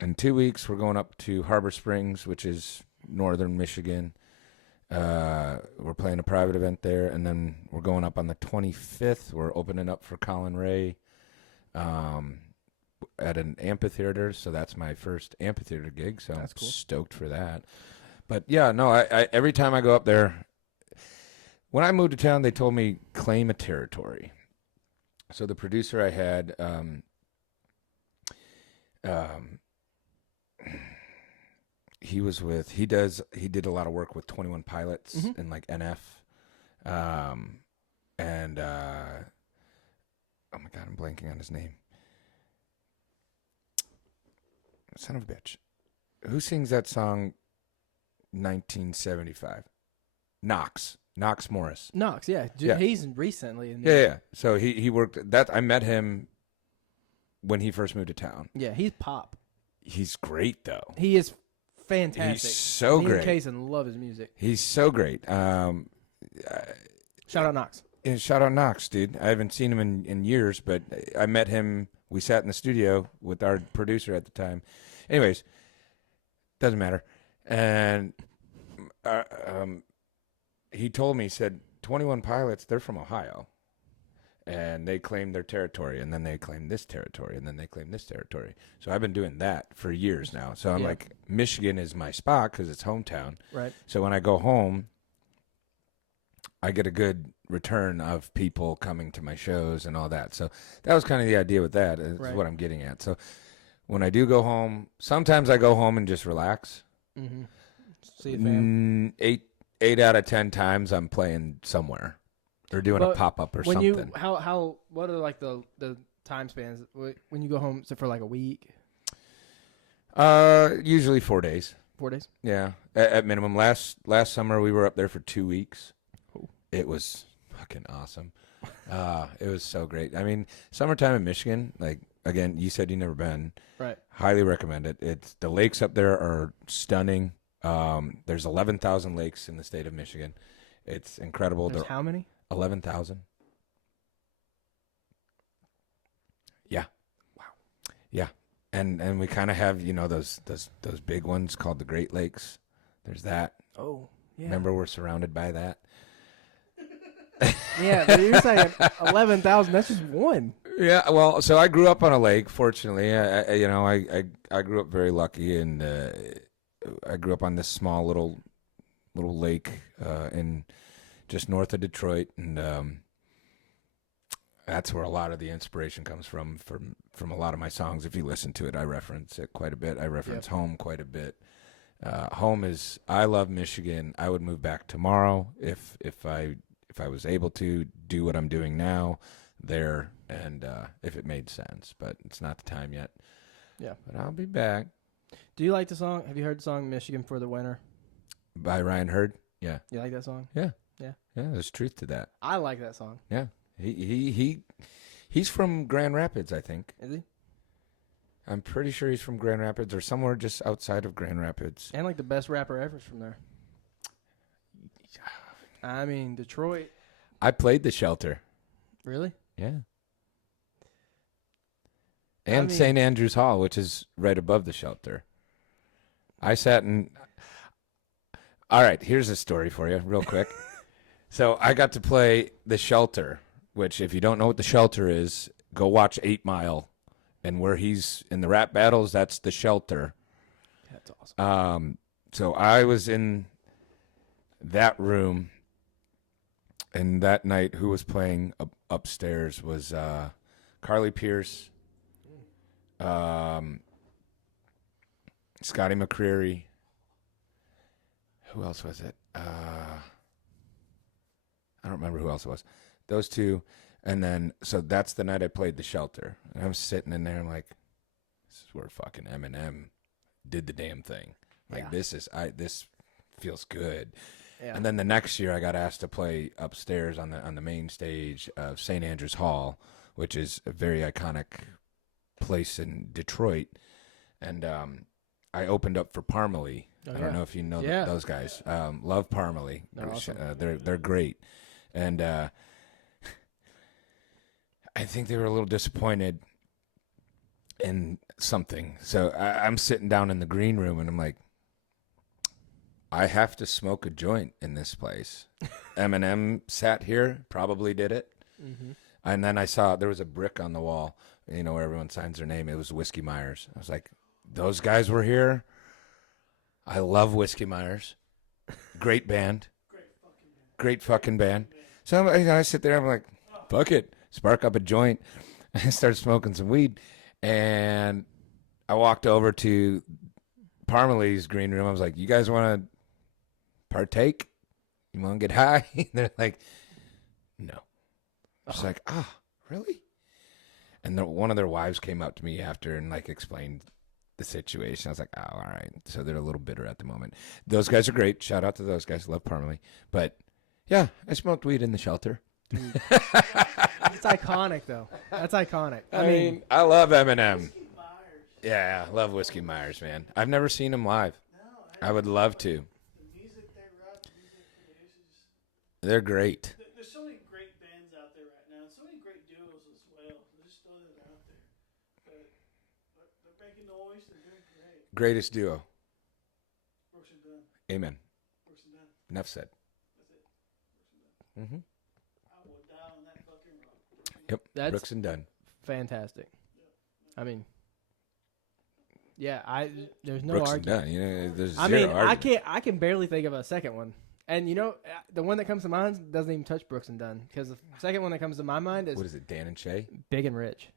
in 2 weeks. We're going up to Harbor Springs, which is northern Michigan. We're playing a private event there, and then we're going up on the 25th. We're opening up for Colin Ray at an amphitheater, so that's my first amphitheater gig, so that's cool. I'm stoked for that. But yeah, no, I every time I go up there, when I moved to town, they told me claim a territory. So the producer I had, he did a lot of work with 21 Pilots and like NF, and oh my God, I'm blanking on his name. Son of a bitch. Who sings that song 1975? Knox Morris. Knox, yeah. Yeah. He's recently. Yeah. So he worked that. I met him when he first moved to town. Yeah, he's pop. He's great though. He is fantastic. He's so Me great. and Kaysen love his music. He's so great. Shout out Knox. Yeah, shout out Knox, dude. I haven't seen him in years, but I met him. We sat in the studio with our producer at the time. Anyways, doesn't matter. And he told me, he said, 21 Pilots, they're from Ohio. And they claimed their territory, and then they claimed this territory, and then they claimed this territory. So I've been doing that for years now. So I'm like, Michigan is my spot because it's hometown. Right. So when I go home, I get a good return of people coming to my shows and all that. So that was kind of the idea with that, is what I'm getting at. So when I do go home, sometimes I go home and just relax. Mm-hmm. See you, fam. 8 out of 10 times I'm playing somewhere. Or doing a pop-up or something. What are like the time spans when you go home? Is it for like a week? Usually 4 days. 4 days? Yeah, at minimum. Last summer we were up there for 2 weeks. Cool. It was fucking awesome. It was so great. I mean, summertime in Michigan, like again, you said you never been. Right. Highly recommend it. It's the lakes up there are stunning. There's 11,000 lakes in the state of Michigan. It's incredible. There's They're how many? 11,000. Yeah. Wow. Yeah. And we kind of have, those big ones called the Great Lakes. There's that. Oh, yeah. Remember, we're surrounded by that. Yeah, but you're saying 11,000. That's just one. Yeah, well, so I grew up on a lake. Fortunately, I grew up very lucky, and I grew up on this small little lake in just north of Detroit, and that's where a lot of the inspiration comes from a lot of my songs. If you listen to it, I reference it quite a bit. I reference home quite a bit. Home is, I love Michigan. I would move back tomorrow if I was able to do what I'm doing now there, and if it made sense, but it's not the time yet. Yeah. But I'll be back. Do you like the song? Have you heard the song Michigan for the Winter? By Ryan Hurd? Yeah. You like that song? Yeah. Yeah. Yeah, there's truth to that. I like that song. Yeah. He's from Grand Rapids, I think. Is he? I'm pretty sure he's from Grand Rapids or somewhere just outside of Grand Rapids. And like the best rapper ever's from there. I mean, Detroit. I played the Shelter. Really? Yeah. And St. Andrews Hall, which is right above the Shelter. I sat in... All right, here's a story for you real quick. So I got to play the Shelter, which if you don't know what the Shelter is, go watch 8 Mile. And where he's in the rap battles, that's the Shelter. That's awesome. So I was in that room, and that night who was playing upstairs was Carly Pierce, Scotty McCreery. Who else was it? I don't remember who else it was. Those two. And then, so that's the night I played the Shelter. And I'm sitting in there, I'm like, this is where fucking Eminem did the damn thing. Like, this feels good. Yeah. And then the next year I got asked to play upstairs on the main stage of St. Andrews Hall, which is a very iconic place in Detroit. And I opened up for Parmalee. I don't know if you know those guys. Love Parmalee. They're awesome. They're great. And I think they were a little disappointed in something. So I'm sitting down in the green room, and I'm like, I have to smoke a joint in this place. Eminem sat here, probably did it. Mm-hmm. And then I saw there was a brick on the wall, where everyone signs their name. It was Whiskey Myers. I was like, those guys were here. I love Whiskey Myers. Great band. Great fucking band. So I sit there, I'm like, fuck it. Spark up a joint. I started smoking some weed. And I walked over to Parmalee's green room. I was like, you guys want to partake? You want to get high? They're like, no. I was like, really? And one of their wives came up to me after and explained the situation. I was like, oh, all right. So they're a little bitter at the moment. Those guys are great. Shout out to those guys. Love Parmalee. But yeah, I smoked weed in the Shelter. It's iconic, though. That's iconic. I mean, I love Eminem. Yeah, I love Whiskey Myers, man. I've never seen him live. I would love to. The music they write, the music they produce, they're great. There's so many great bands out there right now, and so many great duos as well. Just throw that out there. But they're making noise. They're doing great. Greatest duo. Brooks and Dunn. Amen. Brooks and Dunn. Enough said. That's it. Brooks and Dunn. Mm-hmm. I will die on that fucking rock. Yep. That's Brooks and Dunn. fantastic. I mean, yeah, there's no Brooks argument. and Dunn. There's I zero mean, argument. I can barely think of a second one. And the one that comes to mind doesn't even touch Brooks and Dunn, because the second one that comes to my mind is What is it, Dan and Shay? Big and Rich.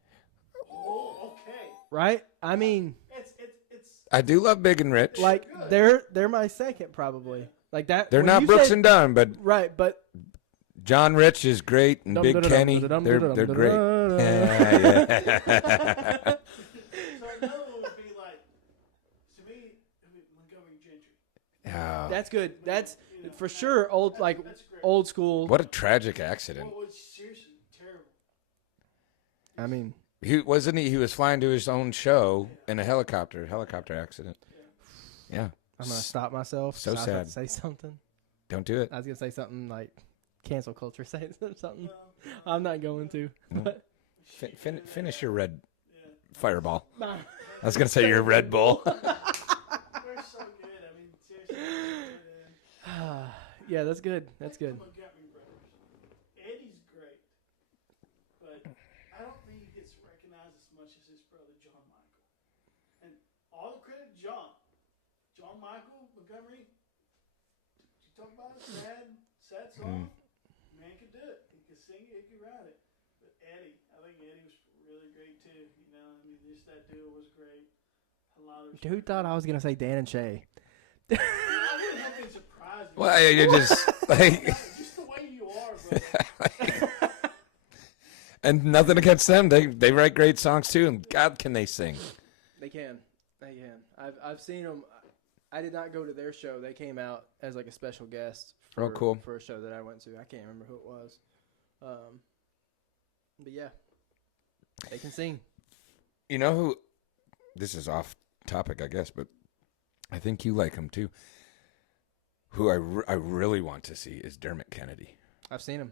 Oh, okay. Right? I mean, It's I do love Big and Rich. like they're my second probably. Like that. They're when not you Brooks said- and Dunn, but right, but John Rich is great, and Big Kenny, they're great. Yeah. so another one would be like, to me, Montgomery Gentry. Oh, that's good. That's for sure old school. what a tragic accident. Oh, it's seriously terrible. I mean, He wasn't he was flying to his own show in a helicopter accident. Yeah. I'm gonna stop myself. So I was about sad. to say something. Don't do it. I was gonna say something like cancel culture. Say something. I'm not going to. But Finish your red fireball. nah. I was gonna say your Red Bull. We're so good. I mean, seriously. Yeah, that's good. That's good. Montgomery Brothers. Eddie's great, but I don't think he gets recognized as much as his brother John Michael. And all the credit to John. John Michael Montgomery. You talk about a sad song. Man could do it. He could sing it. He could write it. But Eddie, I think Eddie was really great too. You know, I mean, just that duo was great. A lot of Who thought I was gonna say Dan and Shay? I wouldn't have been surprised. Well, you're just like, Just the way you are, bro. and nothing against them. They write great songs too, and God, can they sing? They can. I've seen them. I did not go to their show. They came out as like a special guest. Oh, cool. For a show that I went to. I can't remember who it was. But yeah, they can sing. You know who? This is off topic, I guess, but I think you like him too. Who I really want to see is Dermot Kennedy. I've seen him,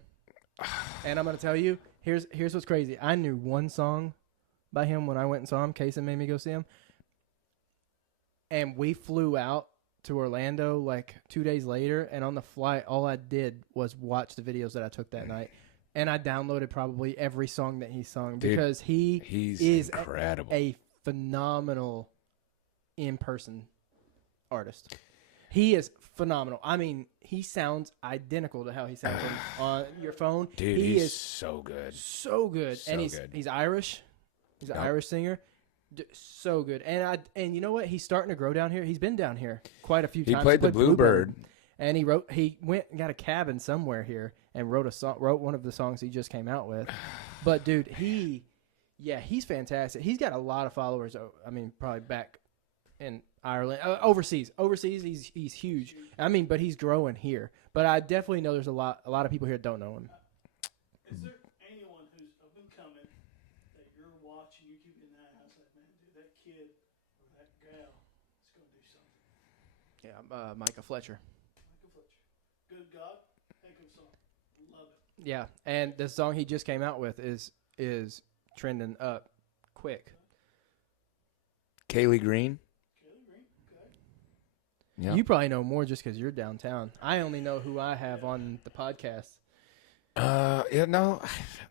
and I'm gonna tell you. Here's what's crazy. I knew one song by him when I went and saw him. Kaysen made me go see him, and we flew out to Orlando like 2 days later. And on the flight, all I did was watch the videos that I took that night, and I downloaded probably every song that he sung. Dude, because he's is incredible. a phenomenal in-person artist. He is phenomenal. I mean, he sounds identical to how he sounds on your phone. Dude, he he's is so good. so good. So And he's good. he's Irish. He's an Yep. Irish singer. So good. And you know what? He's starting to grow down here. He's been down here quite a few He times. played the Bluebird. And he went and got a cabin somewhere here and wrote one of the songs he just came out with. But dude, he's fantastic. He's got a lot of followers. I mean, probably back in Ireland, overseas. Overseas, he's huge. I mean, but he's growing here. But I definitely know there's a lot of people here that don't know him. Is there anyone who's up and coming that you're watching, you keep an eye on? I was like, man, dude, that kid or that gal is going to do something. Yeah, Micah Fletcher. Michael Fletcher. Good God. Heck of a song. Love it. Yeah, and the song he just came out with is trending up quick. Kaylee Green. Kelly Green. Okay. Yeah. You probably know more just because you're downtown. I only know who I have on the podcast. Yeah, no,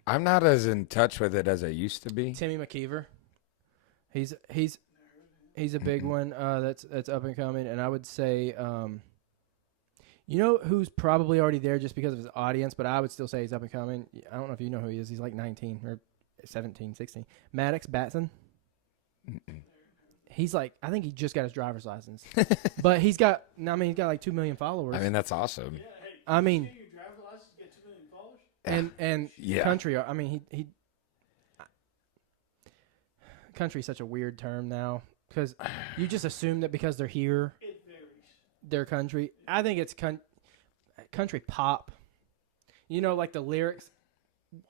I'm not as in touch with it as I used to be. Timmy McKeever. He's a big one that's up and coming, and I would say, you know who's probably already there just because of his audience, but I would still say he's up and coming. I don't know if you know who he is. He's like 19 or 17, 16. Maddox Batson. He's like, I think he just got his driver's license, but he's got like 2 million followers. I mean, that's awesome. Yeah, hey, I mean, you get your driver's license, get 2 million followers? and Yeah. country. I mean, he country's such a weird term now because you just assume that because they're here, It varies. they're country. I think it's country pop. You know, like the lyrics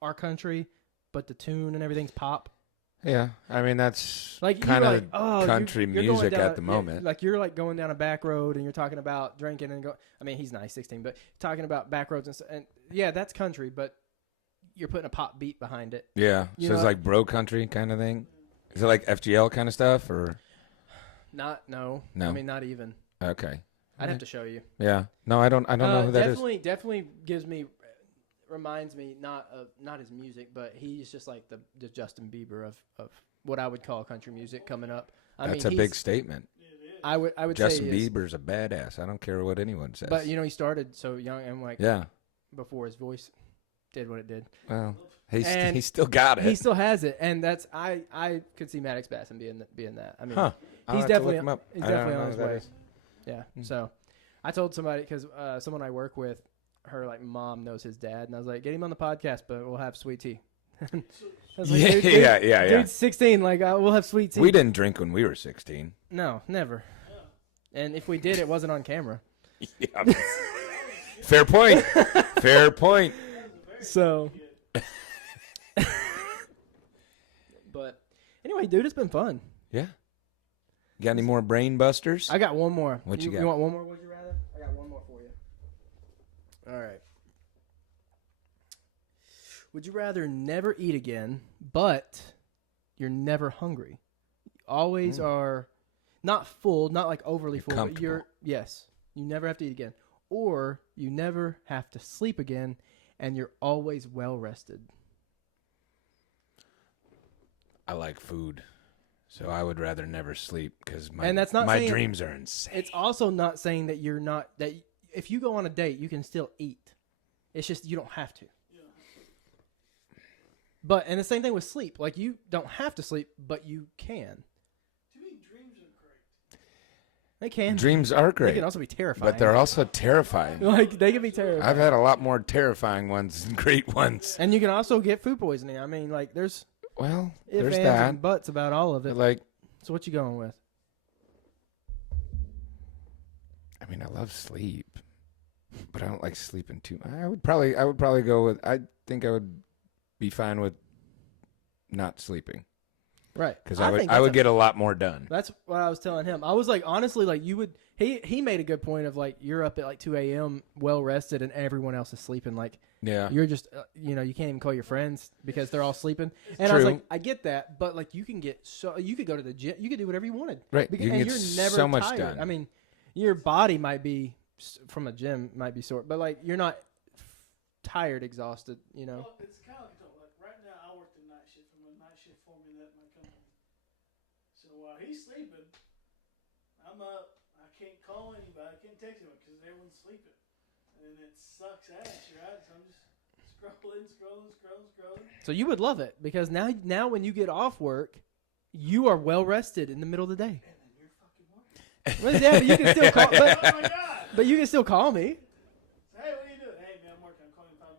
are country, but the tune and everything's pop. Yeah, I mean that's Like kind you're of like, oh, country you're going music down at the moment. Like you're like going down a back road and you're talking about drinking and go. I mean, he's nice, 16, but talking about back roads and stuff. And yeah, that's country, but you're putting a pop beat behind it. Yeah, You so it's know- like bro country kind of thing. Is it like FGL kind of stuff or No. No. I mean, not even. okay? I'd have to show you. Yeah, no, I don't know who that is. Definitely reminds me not his music, but he's just like the Justin Bieber of what I would call country music coming up. That's a big statement. I would Justin say he is. Bieber's a badass. I don't care what anyone says. But you know, he started so young and like yeah, before his voice did what it did. well, And he's still got it. He still has it, and that's I could see Maddox Basson being that. I mean, Huh. I'll he's have to look definitely him up. he's I don't definitely know on who his that way. is. Yeah. So I told somebody because someone I work with, her like mom knows his dad, and I was like, get him on the podcast, but we'll have sweet tea. I was like, Yeah. Dude's 16. Like we'll have sweet tea. We didn't drink when we were 16. No, never. And if we did, it wasn't on camera. Yeah. Fair point. Fair point. So, But anyway, dude, it's been fun. Yeah. You got any more brain busters? I got one more. What you got? You want one more, would you rather? I got one more for you. All right. Would you rather never eat again, but you're never hungry? Always are not full, not like overly full, but you never have to eat again. Or you never have to sleep again, and you're always well rested. I like food, so I would rather never sleep because my dreams are insane. It's also not saying that you're not that if you go on a date, you can still eat. It's just you don't have to. And the same thing with sleep. Like you don't have to sleep, but you can. To me, dreams are great. They can. Dreams are great. They can also be terrifying. But they're also terrifying. Like they can be terrifying. I've had a lot more terrifying ones than great ones. And you can also get food poisoning. I mean, like there's there's ands, that. and buts about all of it. Like, so what you going with? I mean, I love sleep, but I don't like sleeping too much. I would probably go with. I think I would be fine with not sleeping. Right. Because I would get a lot more done. That's what I was telling him. I was like, honestly, like you would. He made a good point of like you're up at like 2 a.m. well rested and everyone else is sleeping. Like you're just you can't even call your friends because they're all sleeping. And I was like, I get that, but like you can get you could go to the gym, you could do whatever you wanted. Right. Because, you can and get you're never so much tired. done. I mean, your body might be from a gym might be sore, but like you're not tired, exhausted. Well, it's kind of like right now I work the night shift. I'm a night shift foreman at my company. So while he's sleeping, I'm up. I can't call anybody. I can't text anyone because everyone's sleeping. And it sucks ass, right? So I'm just scrolling. So you would love it because now when you get off work, you are well rested in the middle of the day. And then you're fucking working. Well, yeah, but you can still call. Oh my God. But you can still call me. So, hey, what are you doing? Hey, man, I'm working. I'm calling in 5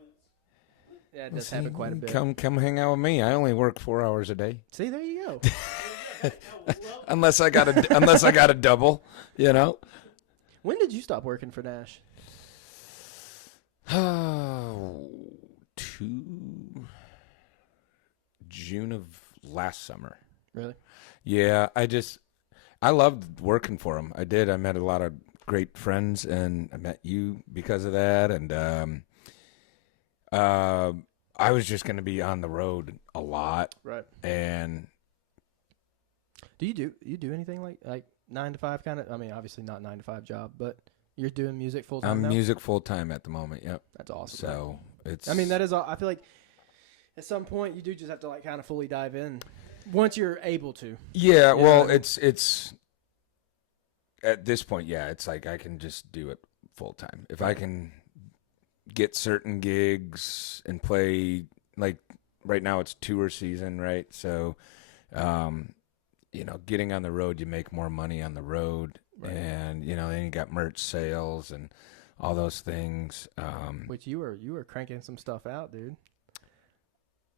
minutes. Yeah, it does happen quite a bit. Come hang out with me. I only work 4 hours a day. See, there you go. Unless I got a double, When did you stop working for Nash? June of last summer. Really? Yeah, I loved working for him. I did. I met a lot of great friends, and I met you because of that. And I was just going to be on the road a lot, Right. and Do you do anything like 9 to 5 kind of? I mean, obviously not 9 to 5 job, but you're doing music full time. I'm music full time at the moment. Yep. That's awesome. So it's. I mean, that is. I feel like at some point you do just have to like kind of fully dive in once you're able to. Yeah. You know Well, what I mean? it's at this point. Yeah, it's like I can just do it full time if I can get certain gigs and play. Like right now, it's tour season, right? So. Getting on the road, you make more money on the road, right. And then you got merch sales and all those things. Which you were cranking some stuff out, dude.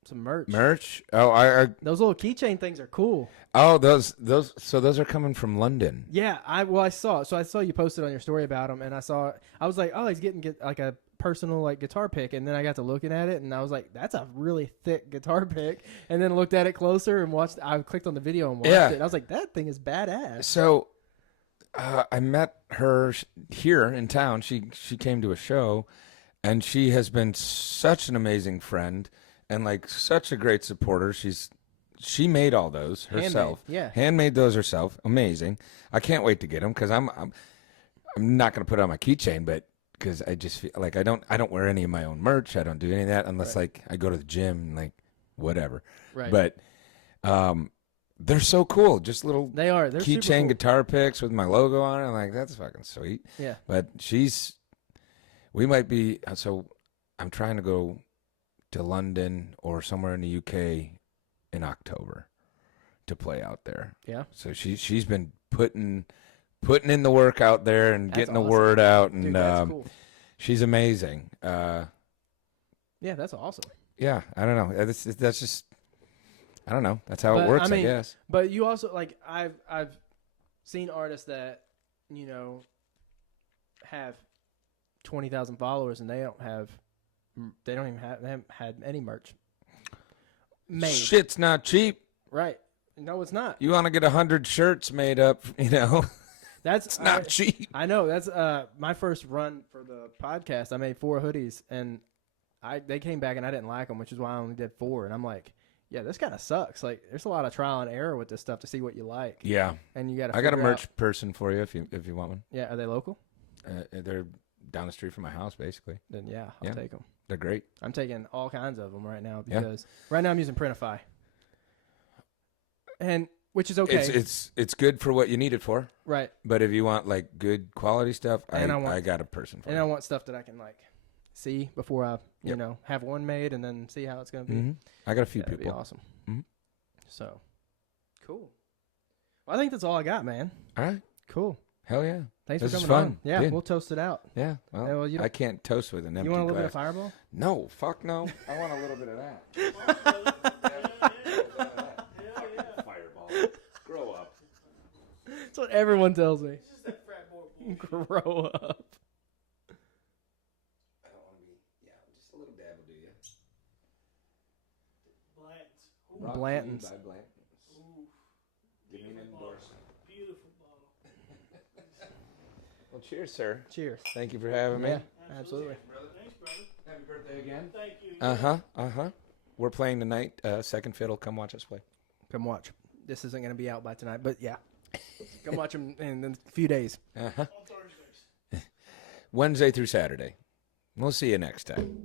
Some merch. Merch? Oh, I those little keychain things are cool. Oh, those are coming from London. Yeah, I saw. So I saw you posted on your story about them, and I was like, oh, he's getting like a personal like guitar pick, and then I got to looking at it and I was like, that's a really thick guitar pick, and then looked at it closer and I clicked on the video and watched it, and I was like, that thing is badass. So I met her here in town. She came to a show, and she has been such an amazing friend and like such a great supporter. She made all those herself. Handmade those herself. Amazing. I can't wait to get them because I'm not going to put it on my keychain, but because I just feel like I don't wear any of my own merch. I don't do any of that unless like I go to the gym and like whatever. Right. But they're so cool. Just little they're keychain cool. Guitar picks with my logo on it. I'm like, that's fucking sweet. Yeah. But we might be. So I'm trying to go to London or somewhere in the UK in October to play out there. Yeah. So she's been putting in the work out there and getting the awesome. word out, and Dude, that's cool. she's amazing. Yeah, that's awesome. Yeah, I don't know. That's just I don't know. That's how it works, I guess. But you also like I've seen artists that have 20,000 followers and they haven't had any merch made. Shit's not cheap. Right. No, it's not. You want to get 100 shirts made up, you know? That's It's not cheap. I know. That's my first run for the podcast. I made 4 hoodies, and they came back, and I didn't like them, which is why I only did 4. And I'm like, yeah, this kind of sucks. Like, there's a lot of trial and error with this stuff to see what you like. Yeah. And you got to. I got a merch person for you if you want one. Yeah, are they local? They're down the street from my house, basically. Then yeah, I'll take them. They're great. I'm taking all kinds of them right now because right now I'm using Printify, and which is okay. It's good for what you need it for. Right. But if you want like good quality stuff, I got a person for and you. I want stuff that I can like see before I you know have one made and then see how it's gonna be. Mm-hmm. I got a few That'd people. be awesome. Mm-hmm. So cool. Well, I think that's all I got, man. All right. Cool. Hell yeah. Thanks This for is coming fun. on. Yeah, Dude. we'll toast it out. Yeah. Well, Yeah, well, you I can't toast with an empty You want a little bit glass. of Fireball? No, fuck no. I want a little bit of that. Fireball. Grow up. That's what everyone tells me. It's just that frat boy bullshit. Grow up. I don't want to be. Yeah, just a little dab will do you. Blanton's. Ooh, Rock Blanton's. By Blanton's. ooh, Give me an endorsement. beautiful bottle. Well, cheers, sir. Cheers. Thank you for having me. Yeah, absolutely. Thanks, brother. Happy birthday again. Thank you. We're playing tonight. Second fiddle. Come watch us play. Come watch. This isn't going to be out by tonight, but yeah. Come watch them in a few days. On Thursdays. Wednesday through Saturday. We'll see you next time.